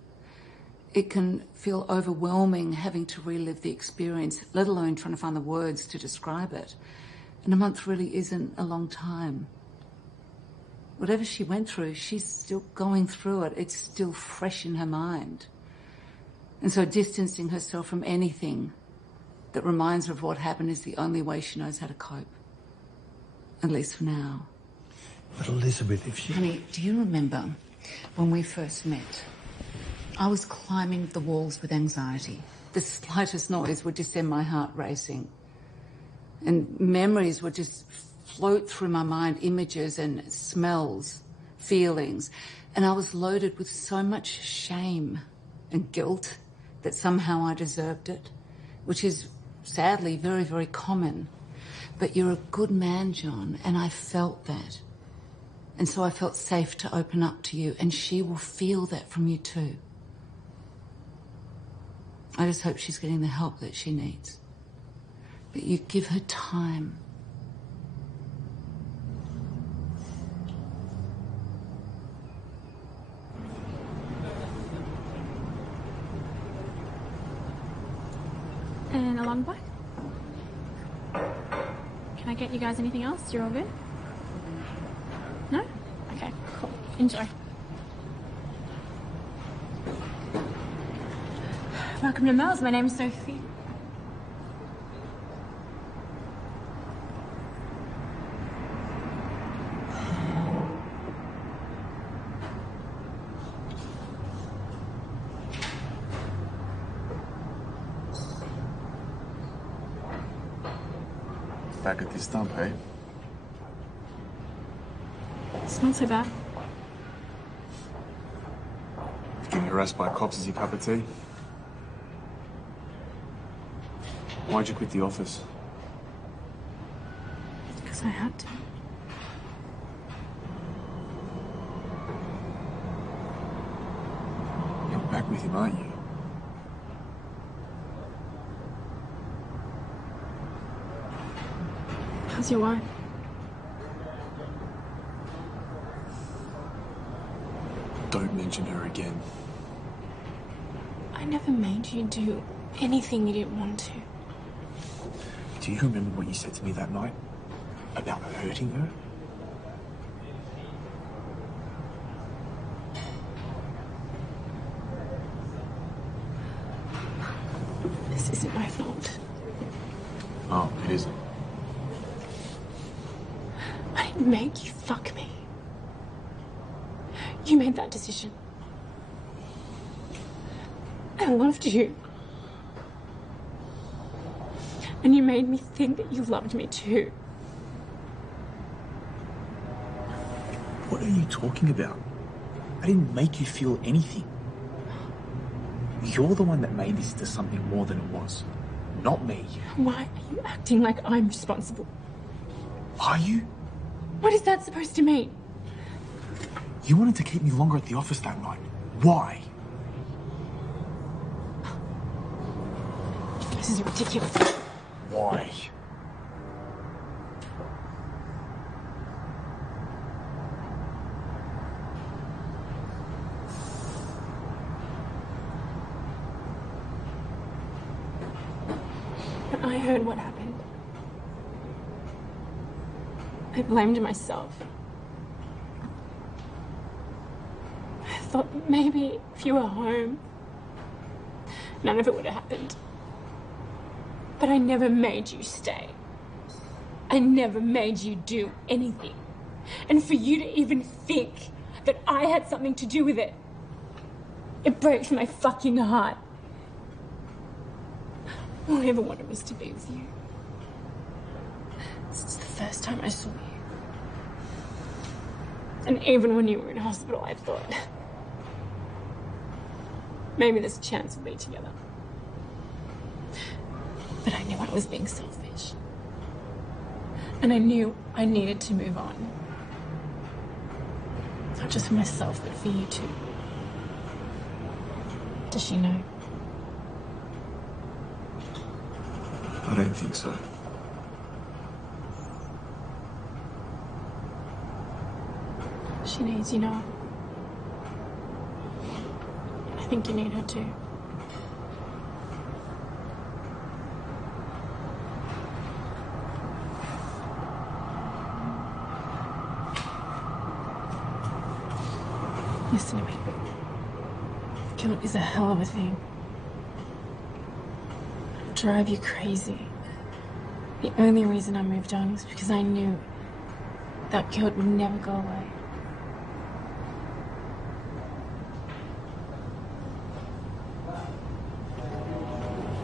It can feel overwhelming having to relive the experience, let alone trying to find the words to describe it. And a month really isn't a long time. Whatever she went through, she's still going through it. It's still fresh in her mind. And so distancing herself from anything that reminds her of what happened is the only way she knows how to cope. At least for now. But Elizabeth, if she... Honey, do you remember when we first met? I was climbing the walls with anxiety. The slightest noise would just send my heart racing. And memories would just float through my mind, images and smells, feelings. And I was loaded with so much shame and guilt that somehow I deserved it, which is sadly very, very common. But you're a good man, John, and I felt that. And so I felt safe to open up to you, and she will feel that from you too. I just hope she's getting the help that she needs. But you give her time. And a long bike. Can I get you guys anything else? You're all good? No? Okay, cool. Enjoy. Welcome to Mel's. My name's Sophie. Back at this dump, eh? It's not so bad. Getting harassed by cops is your cup of tea? Why'd you quit the office? Because I had to. You're back with him, aren't you? How's your wife? Don't mention her again. I never made you do anything you didn't want to. Do you remember what you said to me that night? About hurting her? This isn't my fault. Oh, it isn't. I didn't make you fuck me. You made that decision. I loved you. And you made me think that you loved me too. What are you talking about? I didn't make you feel anything. You're the one that made this into something more than it was. Not me. Why are you acting like I'm responsible? Are you? What is that supposed to mean? You wanted to keep me longer at the office that night. Why? This is ridiculous. Why? When I heard what happened, I blamed myself. I thought maybe if you were home, none of it would have happened. But I never made you stay. I never made you do anything. And for you to even think that I had something to do with it, it breaks my fucking heart. All I ever wanted was to be with you. This is the first time I saw you. And even when you were in hospital, I thought, maybe there's a chance we'll be together. But I knew I was being selfish. And I knew I needed to move on. Not just for myself, but for you too. Does she know? I don't think so. She needs you know. I think you need her too. Listen to me. Guilt is a hell of a thing. It'll drive you crazy. The only reason I moved on was because I knew that guilt would never go away.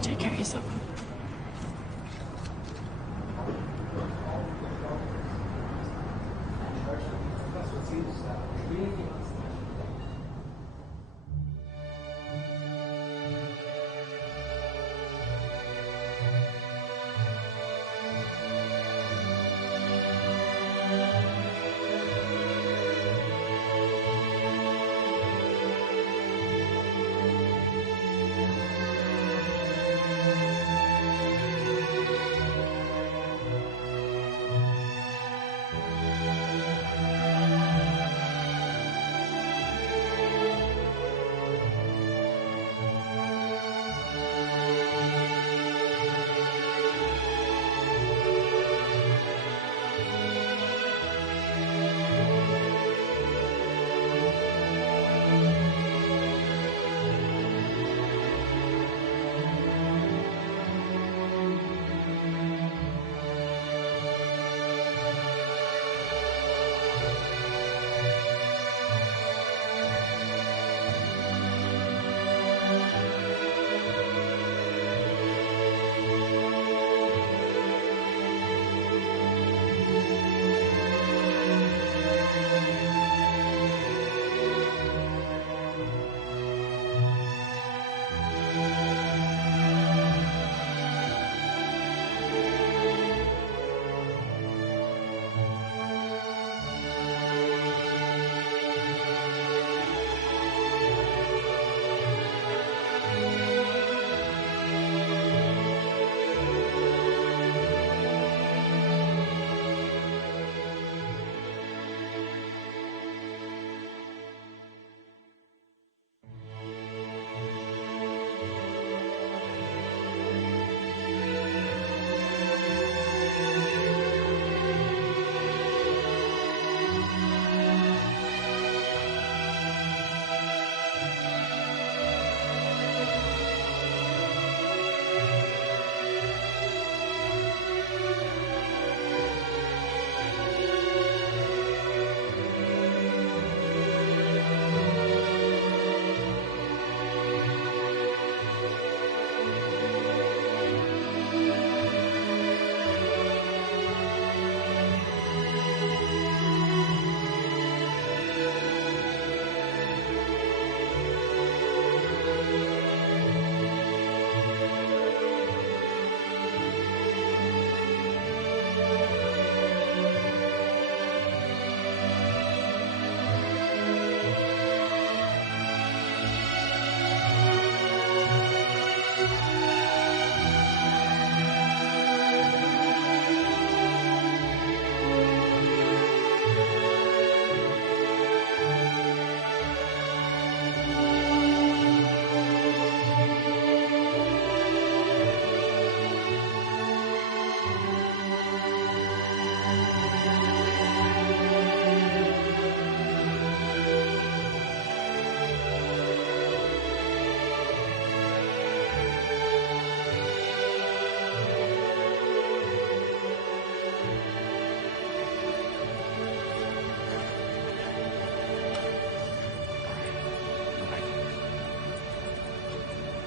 Take care of yourself.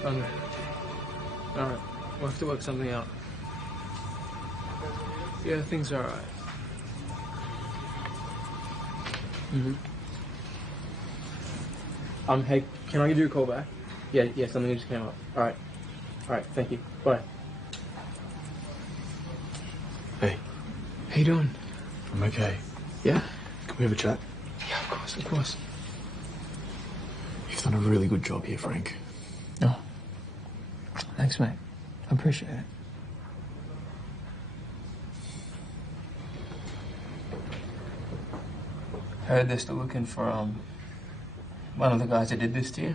Okay. Alright. We'll have to work something out. Yeah, things are alright. Hey, can I give you a call back? Yeah, something just came up. Alright, thank you. Bye. Hey. How you doing? I'm okay. Yeah? Can we have a chat? Yeah, of course. You've done a really good job here, Frank. Oh. Thanks, mate. I appreciate it. Heard they're still looking for, one of the guys that did this to you.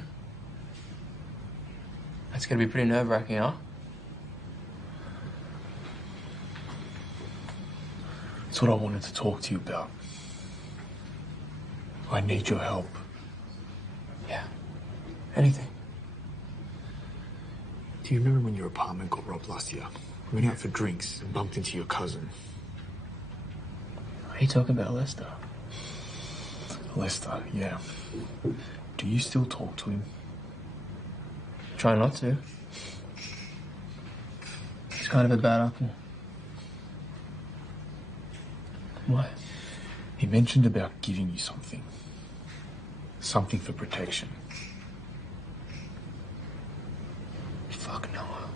That's gonna be pretty nerve-wracking, huh? That's what I wanted to talk to you about. I need your help. Yeah. Anything. Do you remember when your apartment got robbed last year? We went out for drinks and bumped into your cousin. Are you talking about Lester? Lester, yeah. Do you still talk to him? Try not to. He's kind of a bad apple. What? He mentioned about giving you something. Something for protection. Fuck Noah.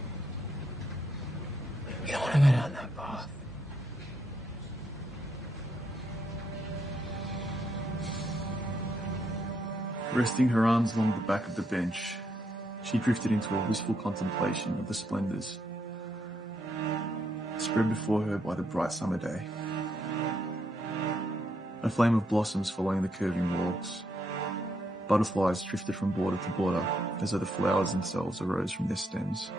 We don't want to go down that path. Resting her arms along the back of the bench, she drifted into a wistful contemplation of the splendours spread before her by the bright summer day. A flame of blossoms following the curving walks. Butterflies drifted from border to border as though the flowers themselves arose from their stems.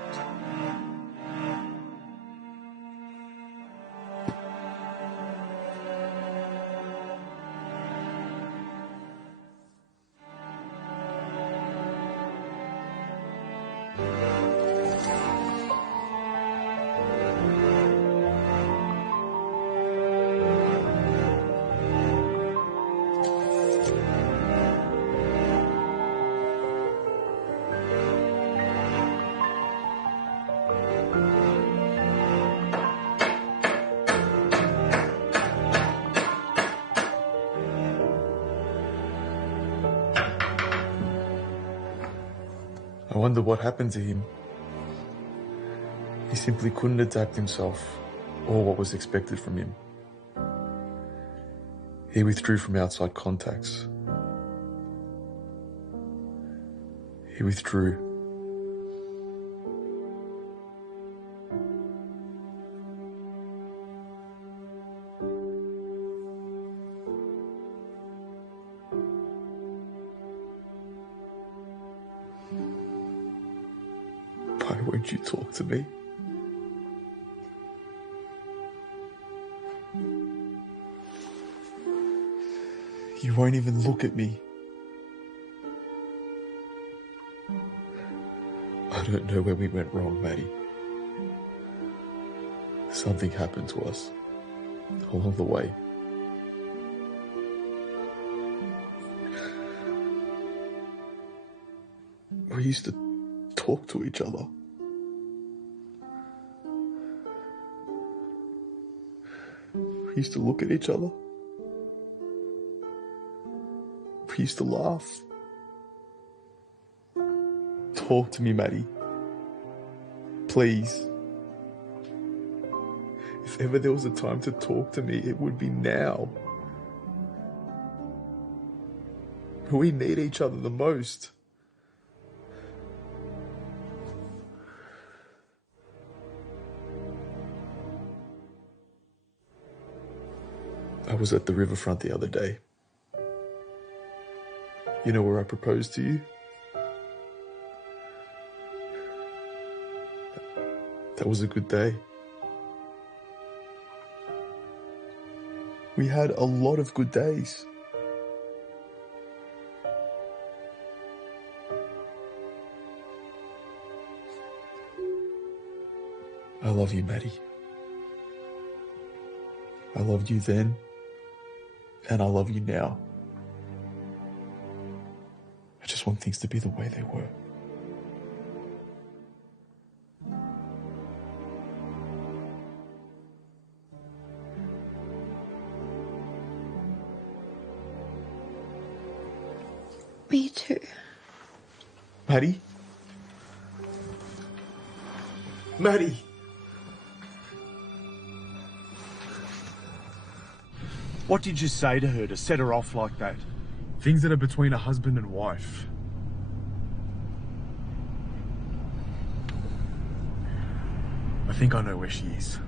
I wonder what happened to him. He simply couldn't adapt himself or what was expected from him. He withdrew from outside contacts. He withdrew. Why won't you talk to me? You won't even look at me. I don't know where we went wrong, Maddie. Something happened to us along the way. We used to talk to each other. We used to look at each other. We used to laugh. Talk to me, Maddie. Please. If ever there was a time to talk to me, it would be now. We need each other the most. I was at the riverfront the other day. You know where I proposed to you? That was a good day. We had a lot of good days. I love you, Maddie. I loved you then, and I love you now. I just want things to be the way they were. Me too. Maddie? Maddie! What did you say to her to set her off like that? Things that are between a husband and wife. I think I know where she is.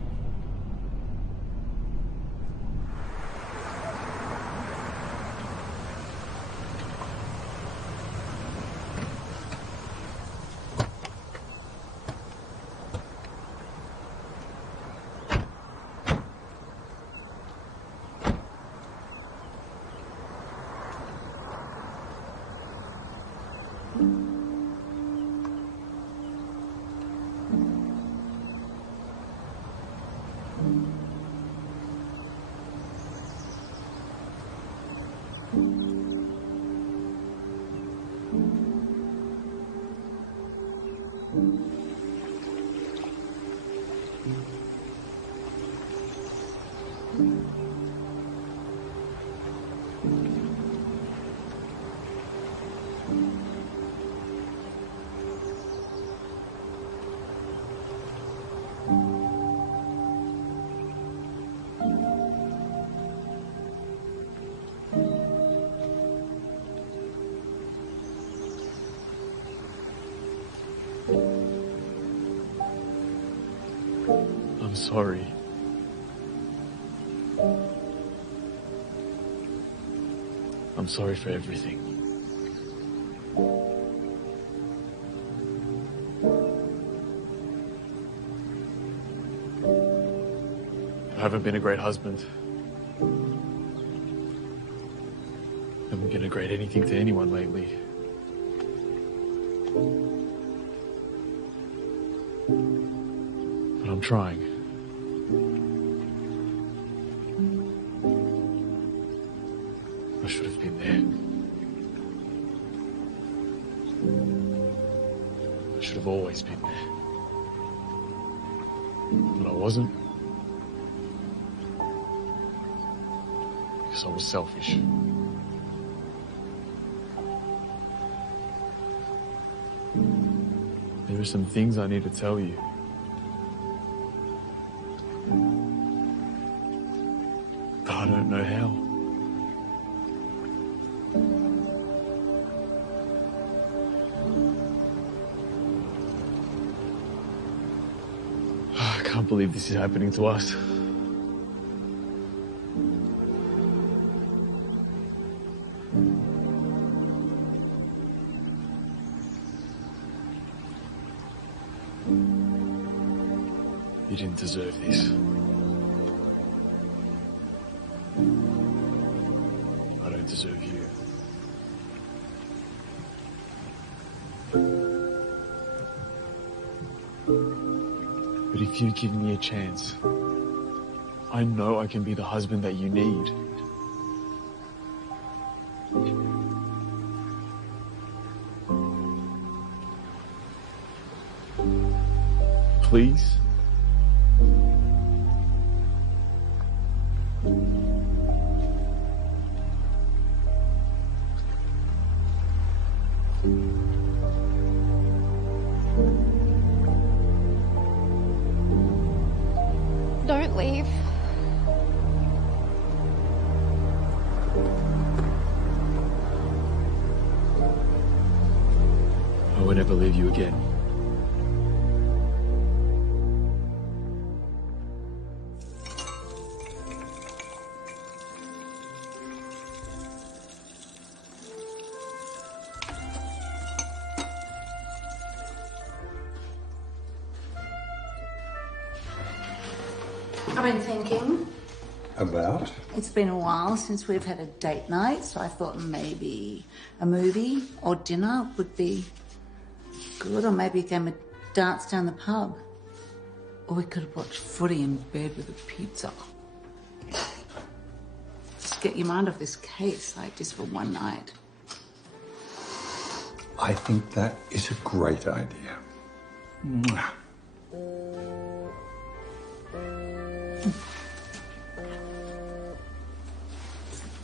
I'm sorry. I'm sorry for everything. I haven't been a great husband. Haven't been a great anything to anyone lately. But I'm trying. I should have been there. I should have always been there. But I wasn't. Because I was selfish. There are some things I need to tell you. But I don't know how. I can't believe this is happening to us. You didn't deserve this. I don't deserve you. But if you give me a chance, I know I can be the husband that you need. Please? Don't leave. I will never leave you again. I've been thinking. About? It's been a while since we've had a date night, so I thought maybe a movie or dinner would be good, or maybe a game of darts down the pub. Or we could have watched footy in bed with a pizza. Just get your mind off this case, like just for one night. I think that is a great idea. Mwah.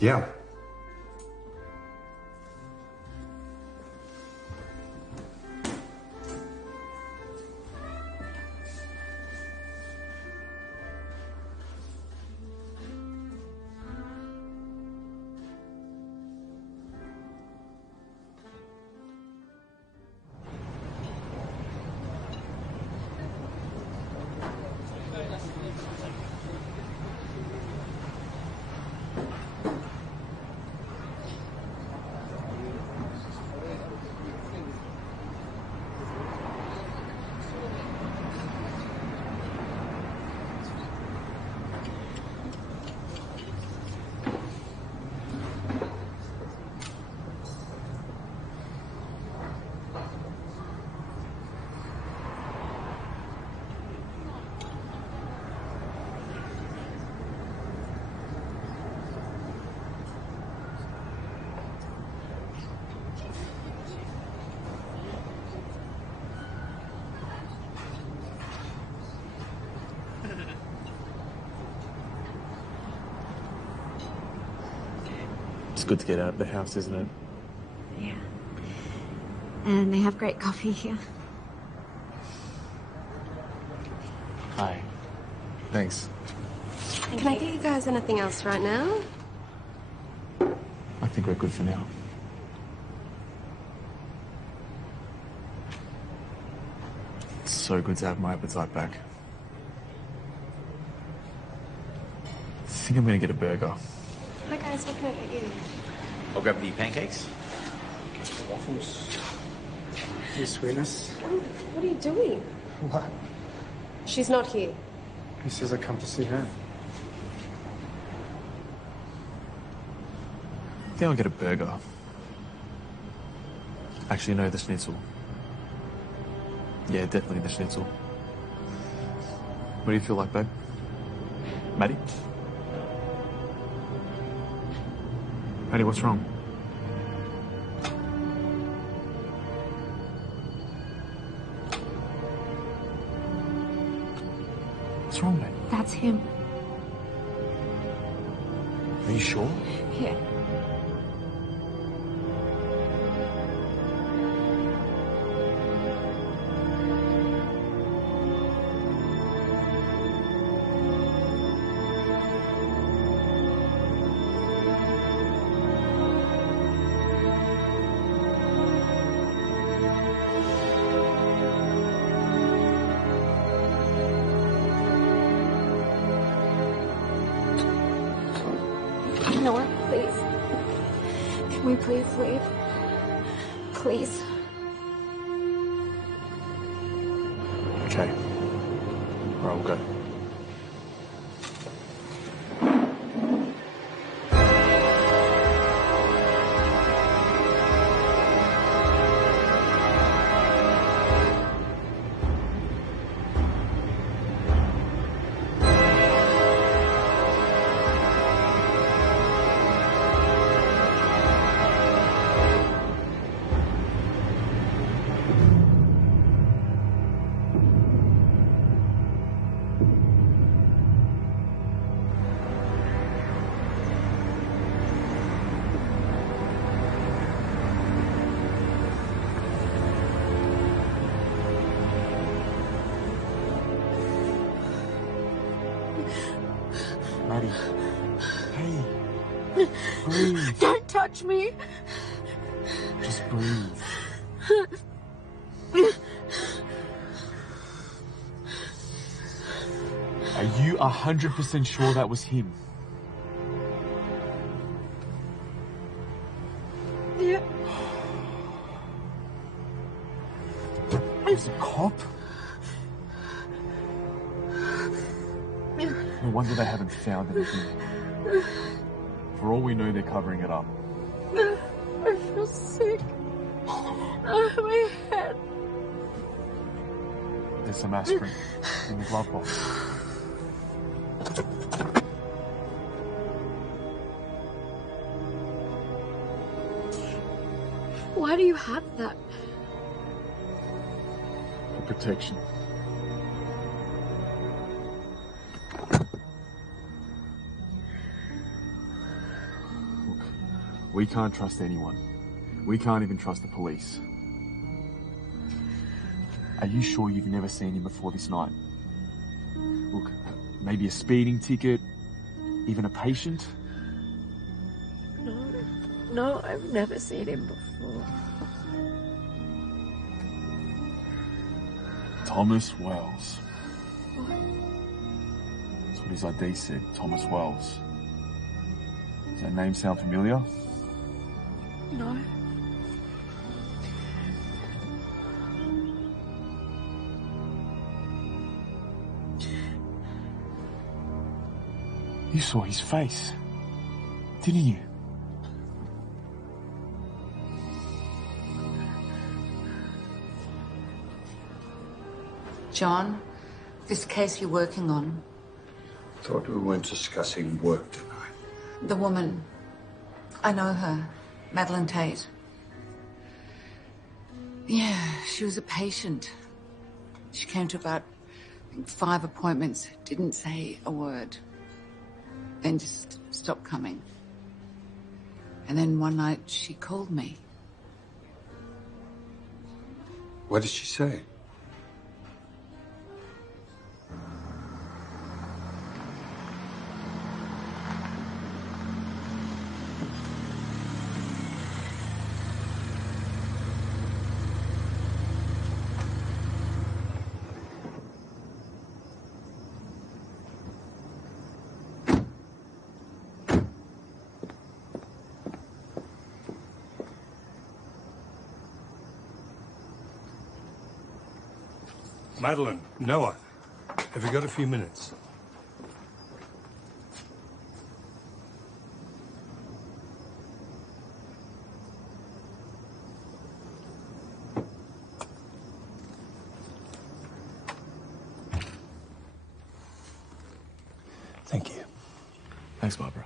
Yeah. It's good to get out of the house, isn't it? Yeah. And they have great coffee here. Hi. Thanks. Can I get you guys anything else right now? I think we're good for now. It's so good to have my appetite back. I think I'm gonna get a burger. Hi guys, what can I get you? I'll grab the pancakes. Waffles. Your sweetness. What are you doing? What? She's not here. He says I come to see her. I think I'll get a burger. Actually, no, the schnitzel. Yeah, definitely the schnitzel. What do you feel like, babe? Maddie? Maddie, what's wrong? What's wrong, babe? That's him. Are you sure? Yeah. Noah, please. Can we please leave? Please. Okay. All right, we'll go. Maddie. Hey. Breathe. Don't touch me. Just breathe. Are you 100% sure that was him? Yeah. He's a cop? No wonder they haven't found anything. For all we know, they're covering it up. I feel sick. Oh, my head. There's some aspirin in the glove box. Why do you have that? For protection. Look, we can't trust anyone. We can't even trust the police. Are you sure you've never seen him before this night? Look, maybe a speeding ticket, even a patient? No, I've never seen him before. Thomas Wells. That's what his ID said, Thomas Wells. Does that name sound familiar? No. You saw his face, didn't you? John, this case you're working on, Thought we weren't discussing work tonight. the woman, I know her, Madeline Tate. Yeah, she was a patient. She came to about, I think, 5 appointments, didn't say a word. Then just stopped coming. And then one night she called me. What did she say? Madeline, Noah, have you got a few minutes? Thank you. Thanks, Barbara.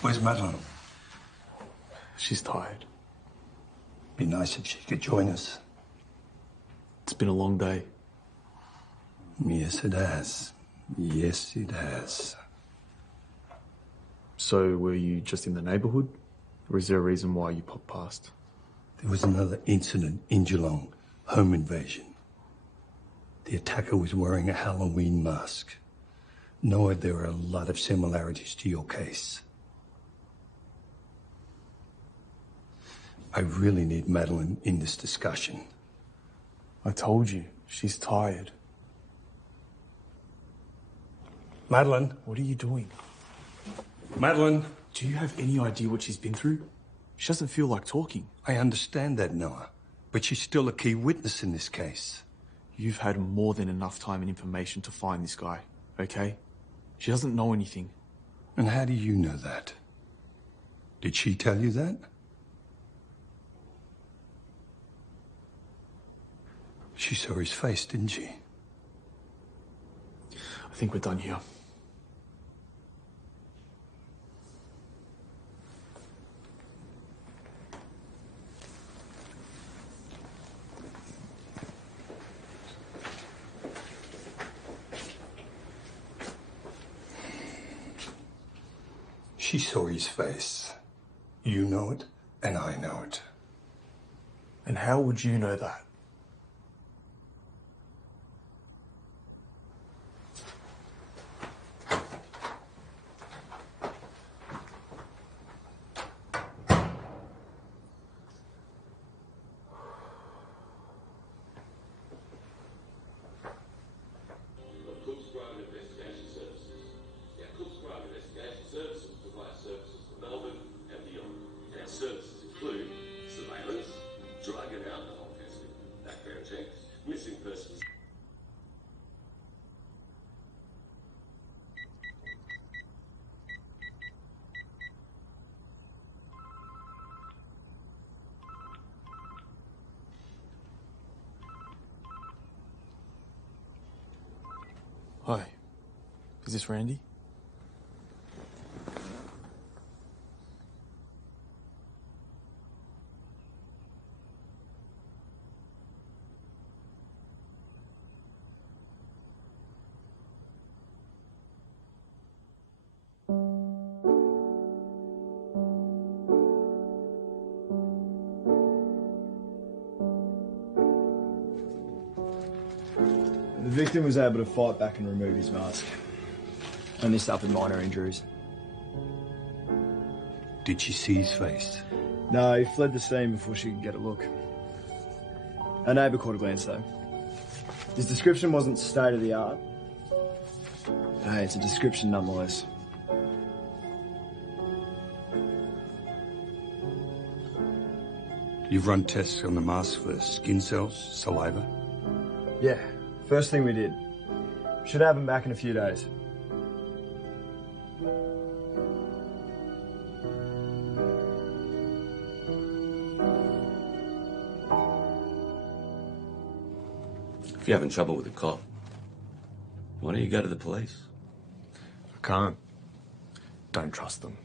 Where's Madeline? She's tired. Be nice if she could join us. It's been a long day. Yes, it has. Yes, it has. So, were you just in the neighbourhood? Or is there a reason why you popped past? There was another incident in Geelong, home invasion. The attacker was wearing a Halloween mask. Noah, there are a lot of similarities to your case. I really need Madeline in this discussion. I told you, she's tired. Madeline? What are you doing? Madeline? Do you have any idea what she's been through? She doesn't feel like talking. I understand that, Noah, but she's still a key witness in this case. You've had more than enough time and information to find this guy, okay? She doesn't know anything. And how do you know that? Did she tell you that? She saw his face, didn't she? I think we're done here. She saw his face. You know it, and I know it. And how would you know that? Hi. Is this Randy? The victim was able to fight back and remove his mask. Only suffered minor injuries. Did she see his face? No, he fled the scene before she could get a look. Our neighbour caught a glance though. His description wasn't state of the art. Hey, it's a description nonetheless. You've run tests on the mask for skin cells, saliva? Yeah, first thing we did. Should have him back in a few days. If you're having trouble with a cop, why don't you go to the police? I can't. Don't trust them.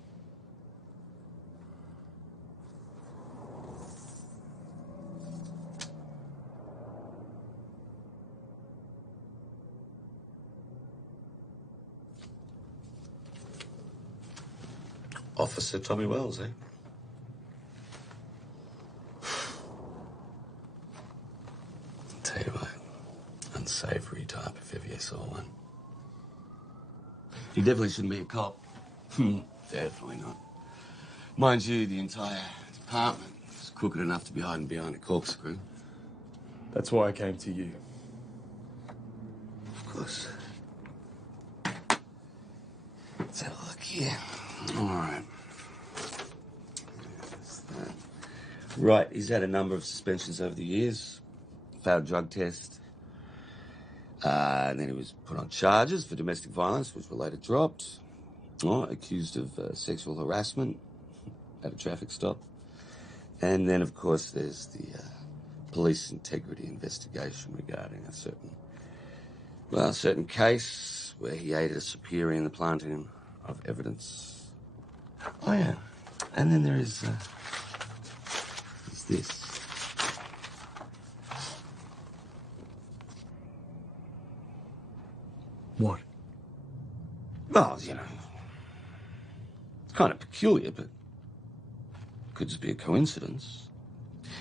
Officer Tommy Wells, eh? Tell you what, unsavoury type if ever you saw one. He definitely shouldn't be a cop. Definitely not. Mind you, the entire department is crooked enough to be hiding behind a corkscrew. That's why I came to you. Of course. Let's have a look here. All right. Right, he's had a number of suspensions over the years. Failed drug test. And then he was put on charges for domestic violence, which were later dropped. Accused of sexual harassment at a traffic stop. And then, of course, there's the police integrity investigation regarding a certain case where he aided a superior in the planting of evidence. Oh, yeah. And then there is this. What? Well, you know, it's kind of peculiar, but could just be a coincidence.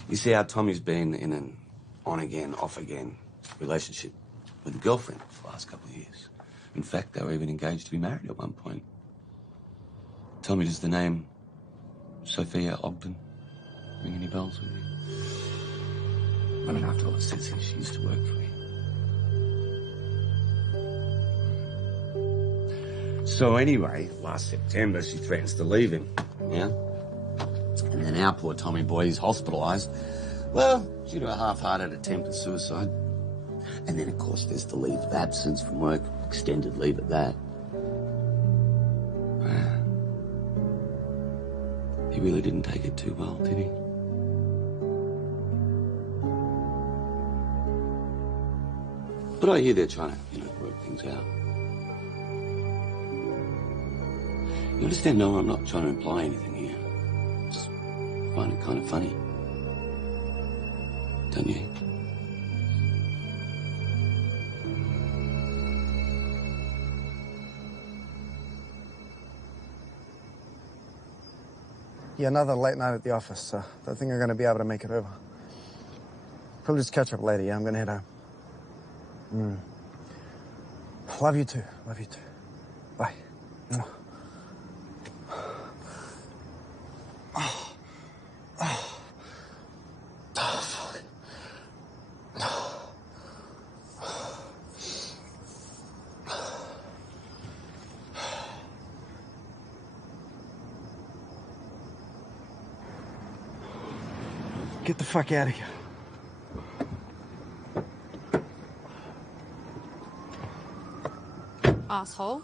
You see how Tommy's been in an on-again, off-again relationship with a girlfriend for the last couple of years. In fact, they were even engaged to be married at one point. Tell me, does the name Sophia Ogden ring any bells with you? I mean, after all, it says here she used to work for me. So anyway, last September, she threatens to leave him, yeah? And then our poor Tommy boy is hospitalised, well, due to a half-hearted attempt at suicide. And then, of course, there's the leave of absence from work, extended leave at that. He really didn't take it too well, did he? But I hear they're trying to, work things out. You understand? No, I'm not trying to imply anything here. Just find it kind of funny. Don't you? Yeah, another late night at the office. Don't think I'm going to be able to make it over. Probably just catch up later, yeah? I'm going to head home. Love you too. Love you too. Bye. Fuck. Get the fuck out of here. Asshole.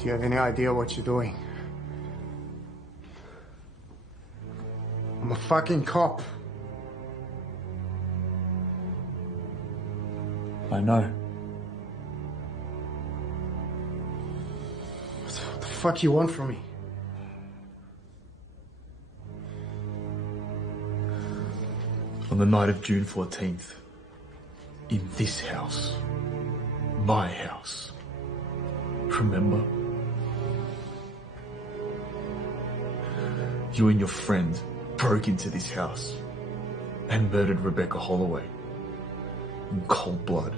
Do you have any idea what you're doing? I'm a fucking cop. I know. What the fuck you want from me? On the night of June 14th, in this house, my house, remember? You and your friend broke into this house and murdered Rebecca Holloway in cold blood.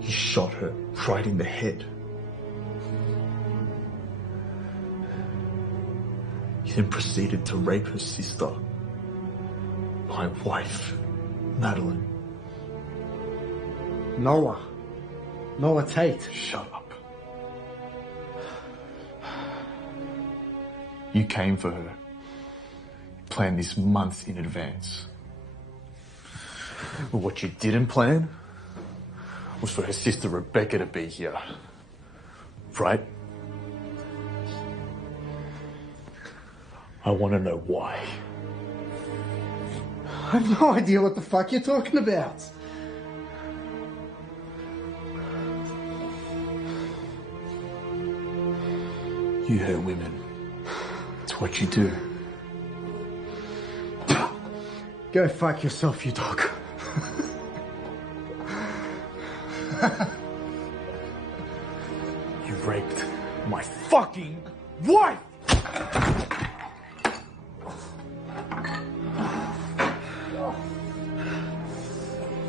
You shot her right in the head. You then proceeded to rape her sister, my wife, Madeline. Noah Tate. Shut up. You came for her. You planned this months in advance. But what you didn't plan was for her sister Rebecca to be here. Right? I want to know why. I have no idea what the fuck you're talking about. You hurt women. It's what you do. Go fuck yourself, you dog. You raped my fucking wife!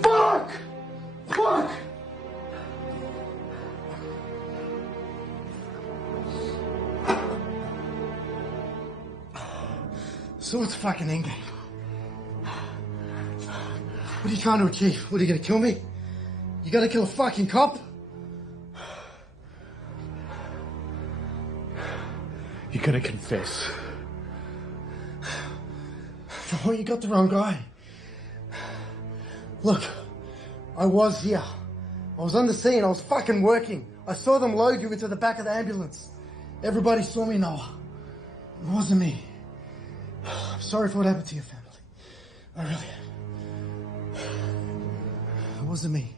Fuck! Fuck! So what's the fucking end game? What are you trying to achieve? What, are you gonna kill me? You gotta kill a fucking cop? You're gonna confess. Oh, you got the wrong guy. Look, I was here. I was on the scene. I was fucking working. I saw them load you into the back of the ambulance. Everybody saw me, Noah. It wasn't me. I'm sorry for what happened to your family. I really am. It wasn't me.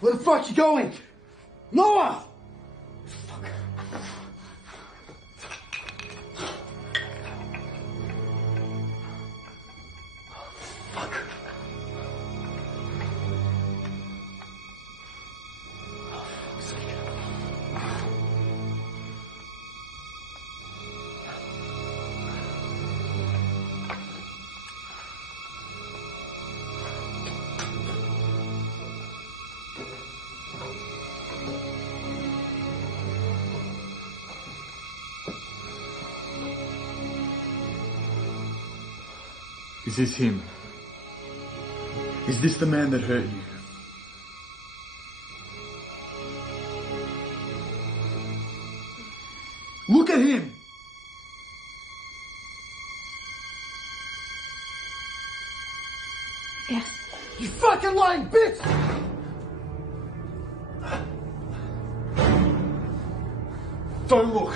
Where the fuck you going? Noah! Fuck. Fuck. Is this him? Is this the man that hurt you? Look at him! Yes. You fucking lying bitch! Don't look!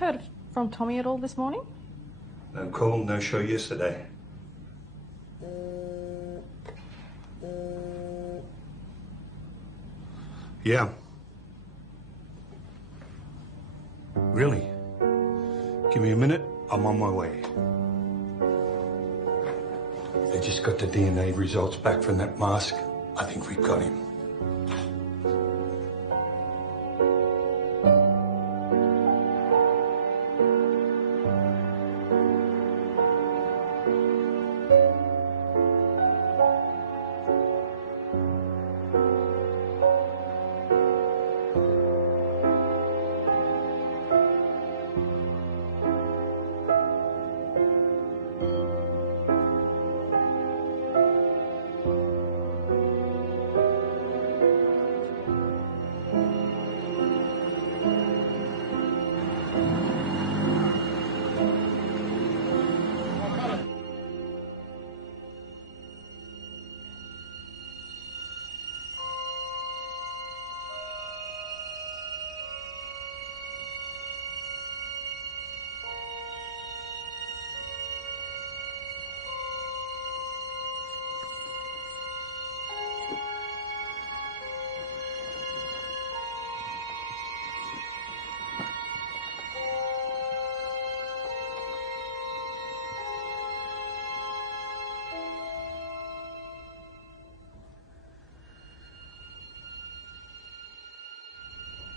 Heard from Tommy at all this morning? No call, no show yesterday. Yeah. Really? Give me a minute, I'm on my way. They just got the DNA results back from that mask. I think we've got him.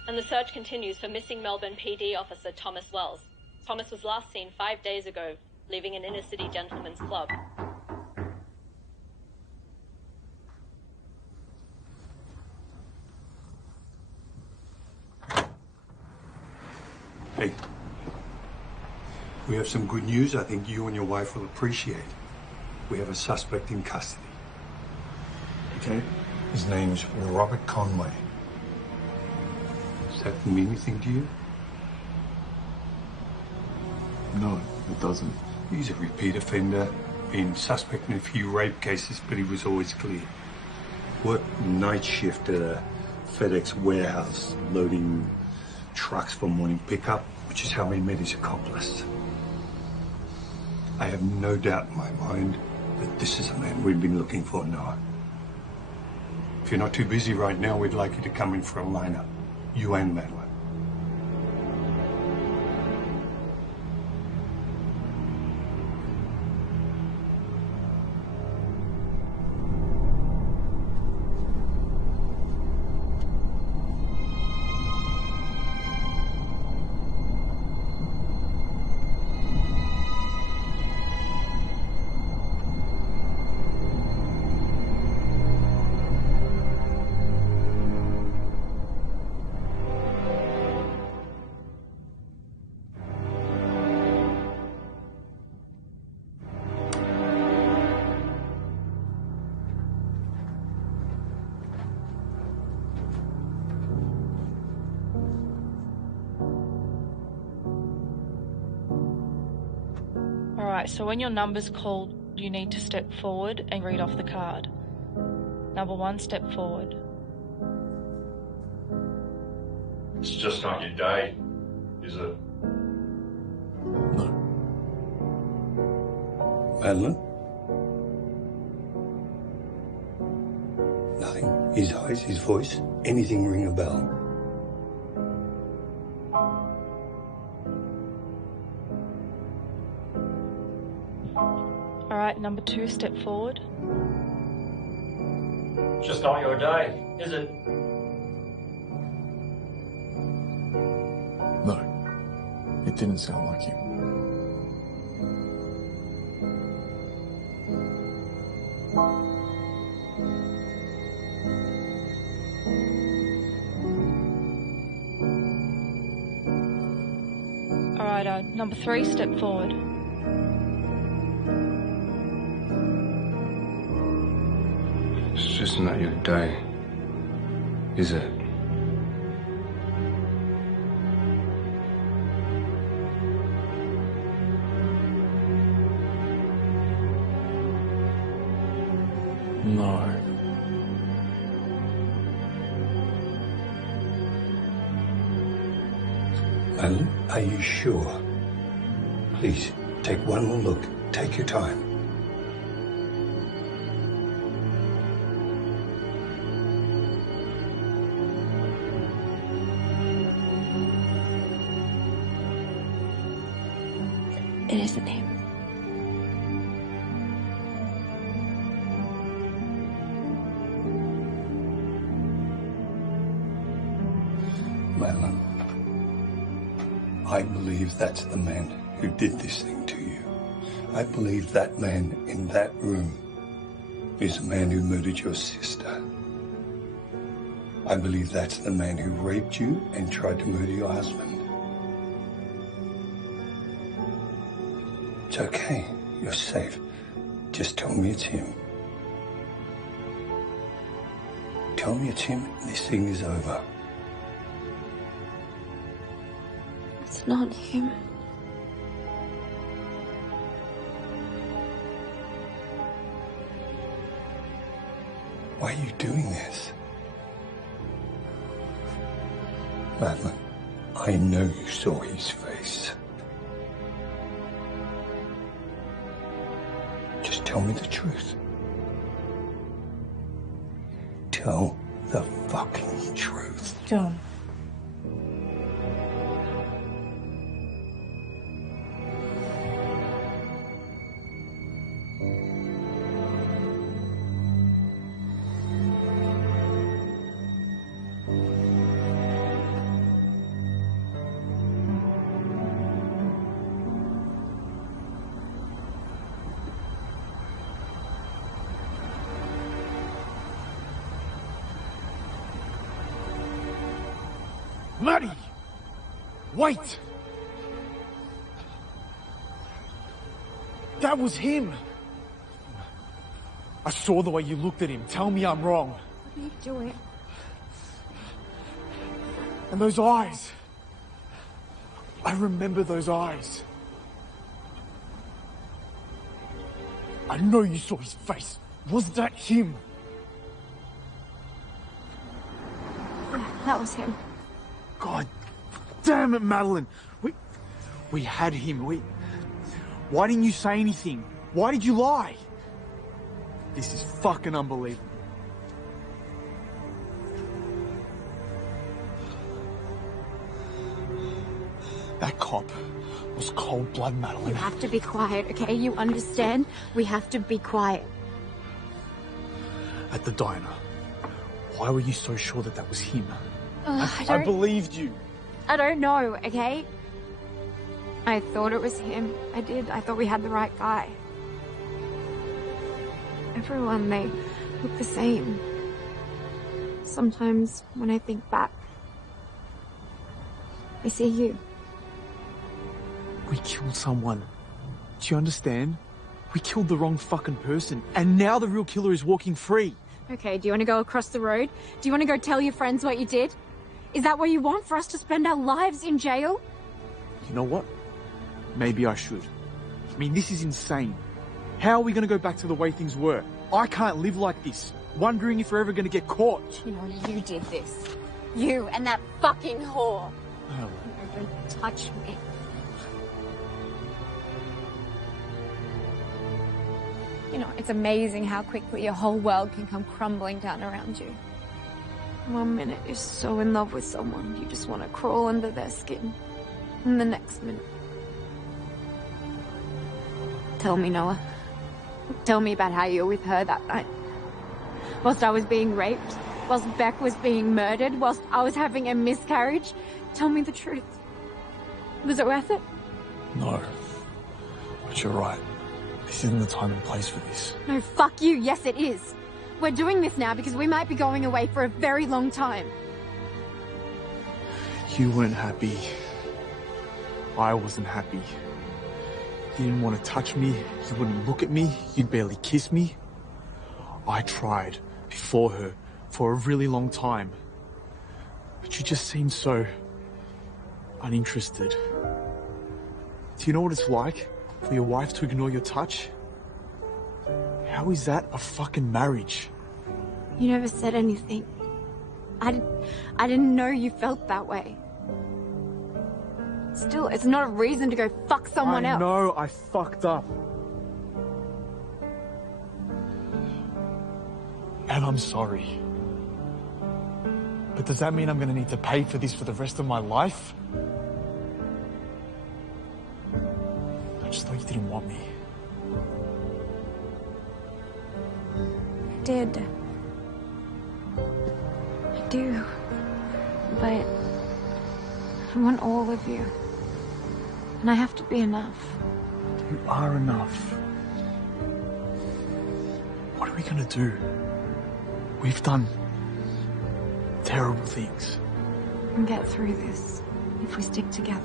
And the search continues for missing Melbourne PD officer Thomas Wells. Thomas was last seen 5 days ago, leaving an inner-city gentleman's club. Hey, we have some good news I think you and your wife will appreciate. We have a suspect in custody. Okay. His name's Robert Conway. Does that mean anything to you? No, it doesn't. He's a repeat offender, been suspect in a few rape cases, but he was always clear. Worked night shift at a FedEx warehouse, loading trucks for morning pickup, which is how we met his accomplice. I have no doubt in my mind that this is the man we've been looking for, Noah. If you're not too busy right now, we'd like you to come in for a lineup. You and Madeline. Alright, so when your number's called, you need to step forward and read off the card. Number 1, step forward. It's just not your day, is it? No. Madeline? Nothing. His eyes, his voice, anything ring a bell? Alright, number 2, step forward. Just not your day, is it? No. It didn't sound like him. Alright, number 3, step forward. It's just not your day, is it? No. Madeline, are you sure? Please, take one more look. Take your time. It isn't him. Madeline, I believe that's the man who did this thing to you. I believe that man in that room is the man who murdered your sister. I believe that's the man who raped you and tried to murder your husband. It's okay. You're safe. Just tell me it's him. Tell me it's him and this thing is over. It's not him. Why are you doing this? Madeline, I know you saw his face. Just tell me the truth. Tell the fucking truth. John. Maddie! Wait! That was him! I saw the way you looked at him. Tell me I'm wrong. What are you doing? And those eyes. I remember those eyes. I know you saw his face. Was that him? That was him. God damn it, Madeline. We had him. Why didn't you say anything? Why did you lie? This is fucking unbelievable. That cop was cold-blooded, Madeline. You have to be quiet, okay? You understand? We have to be quiet. At the diner, why were you so sure that that was him? I believed you. I don't know, okay? I thought it was him. I did. I thought we had the right guy. Everyone, they look the same. Sometimes when I think back, I see you. We killed someone. Do you understand? We killed the wrong fucking person, and now the real killer is walking free. Okay, do you want to go across the road? Do you want to go tell your friends what you did? Is that what you want, for us to spend our lives in jail? You know what? Maybe I should. I mean, this is insane. How are we going to go back to the way things were? I can't live like this, wondering if we're ever going to get caught. You know, you did this. You and that fucking whore. Oh. No, don't touch me. You know, it's amazing how quickly your whole world can come crumbling down around you. 1 minute you're so in love with someone, you just want to crawl under their skin. And the next minute... Tell me, Noah. Tell me about how you were with her that night. Whilst I was being raped, whilst Beck was being murdered, whilst I was having a miscarriage. Tell me the truth. Was it worth it? No. But you're right. This isn't the time and place for this. No, fuck you. Yes, it is. We're doing this now because we might be going away for a very long time. You weren't happy. I wasn't happy. You didn't want to touch me. You wouldn't look at me. You'd barely kiss me. I tried before her for a really long time. But you just seemed so uninterested. Do you know what it's like for your wife to ignore your touch? How is that a fucking marriage? You never said anything. I didn't know you felt that way. Still, it's not a reason to go fuck someone else. I know I fucked up. And I'm sorry. But does that mean I'm gonna need to pay for this for the rest of my life? I just thought you didn't want me. I did. I do. But I want all of you. And I have to be enough. You are enough. What are we gonna do? We've done terrible things. We can get through this if we stick together.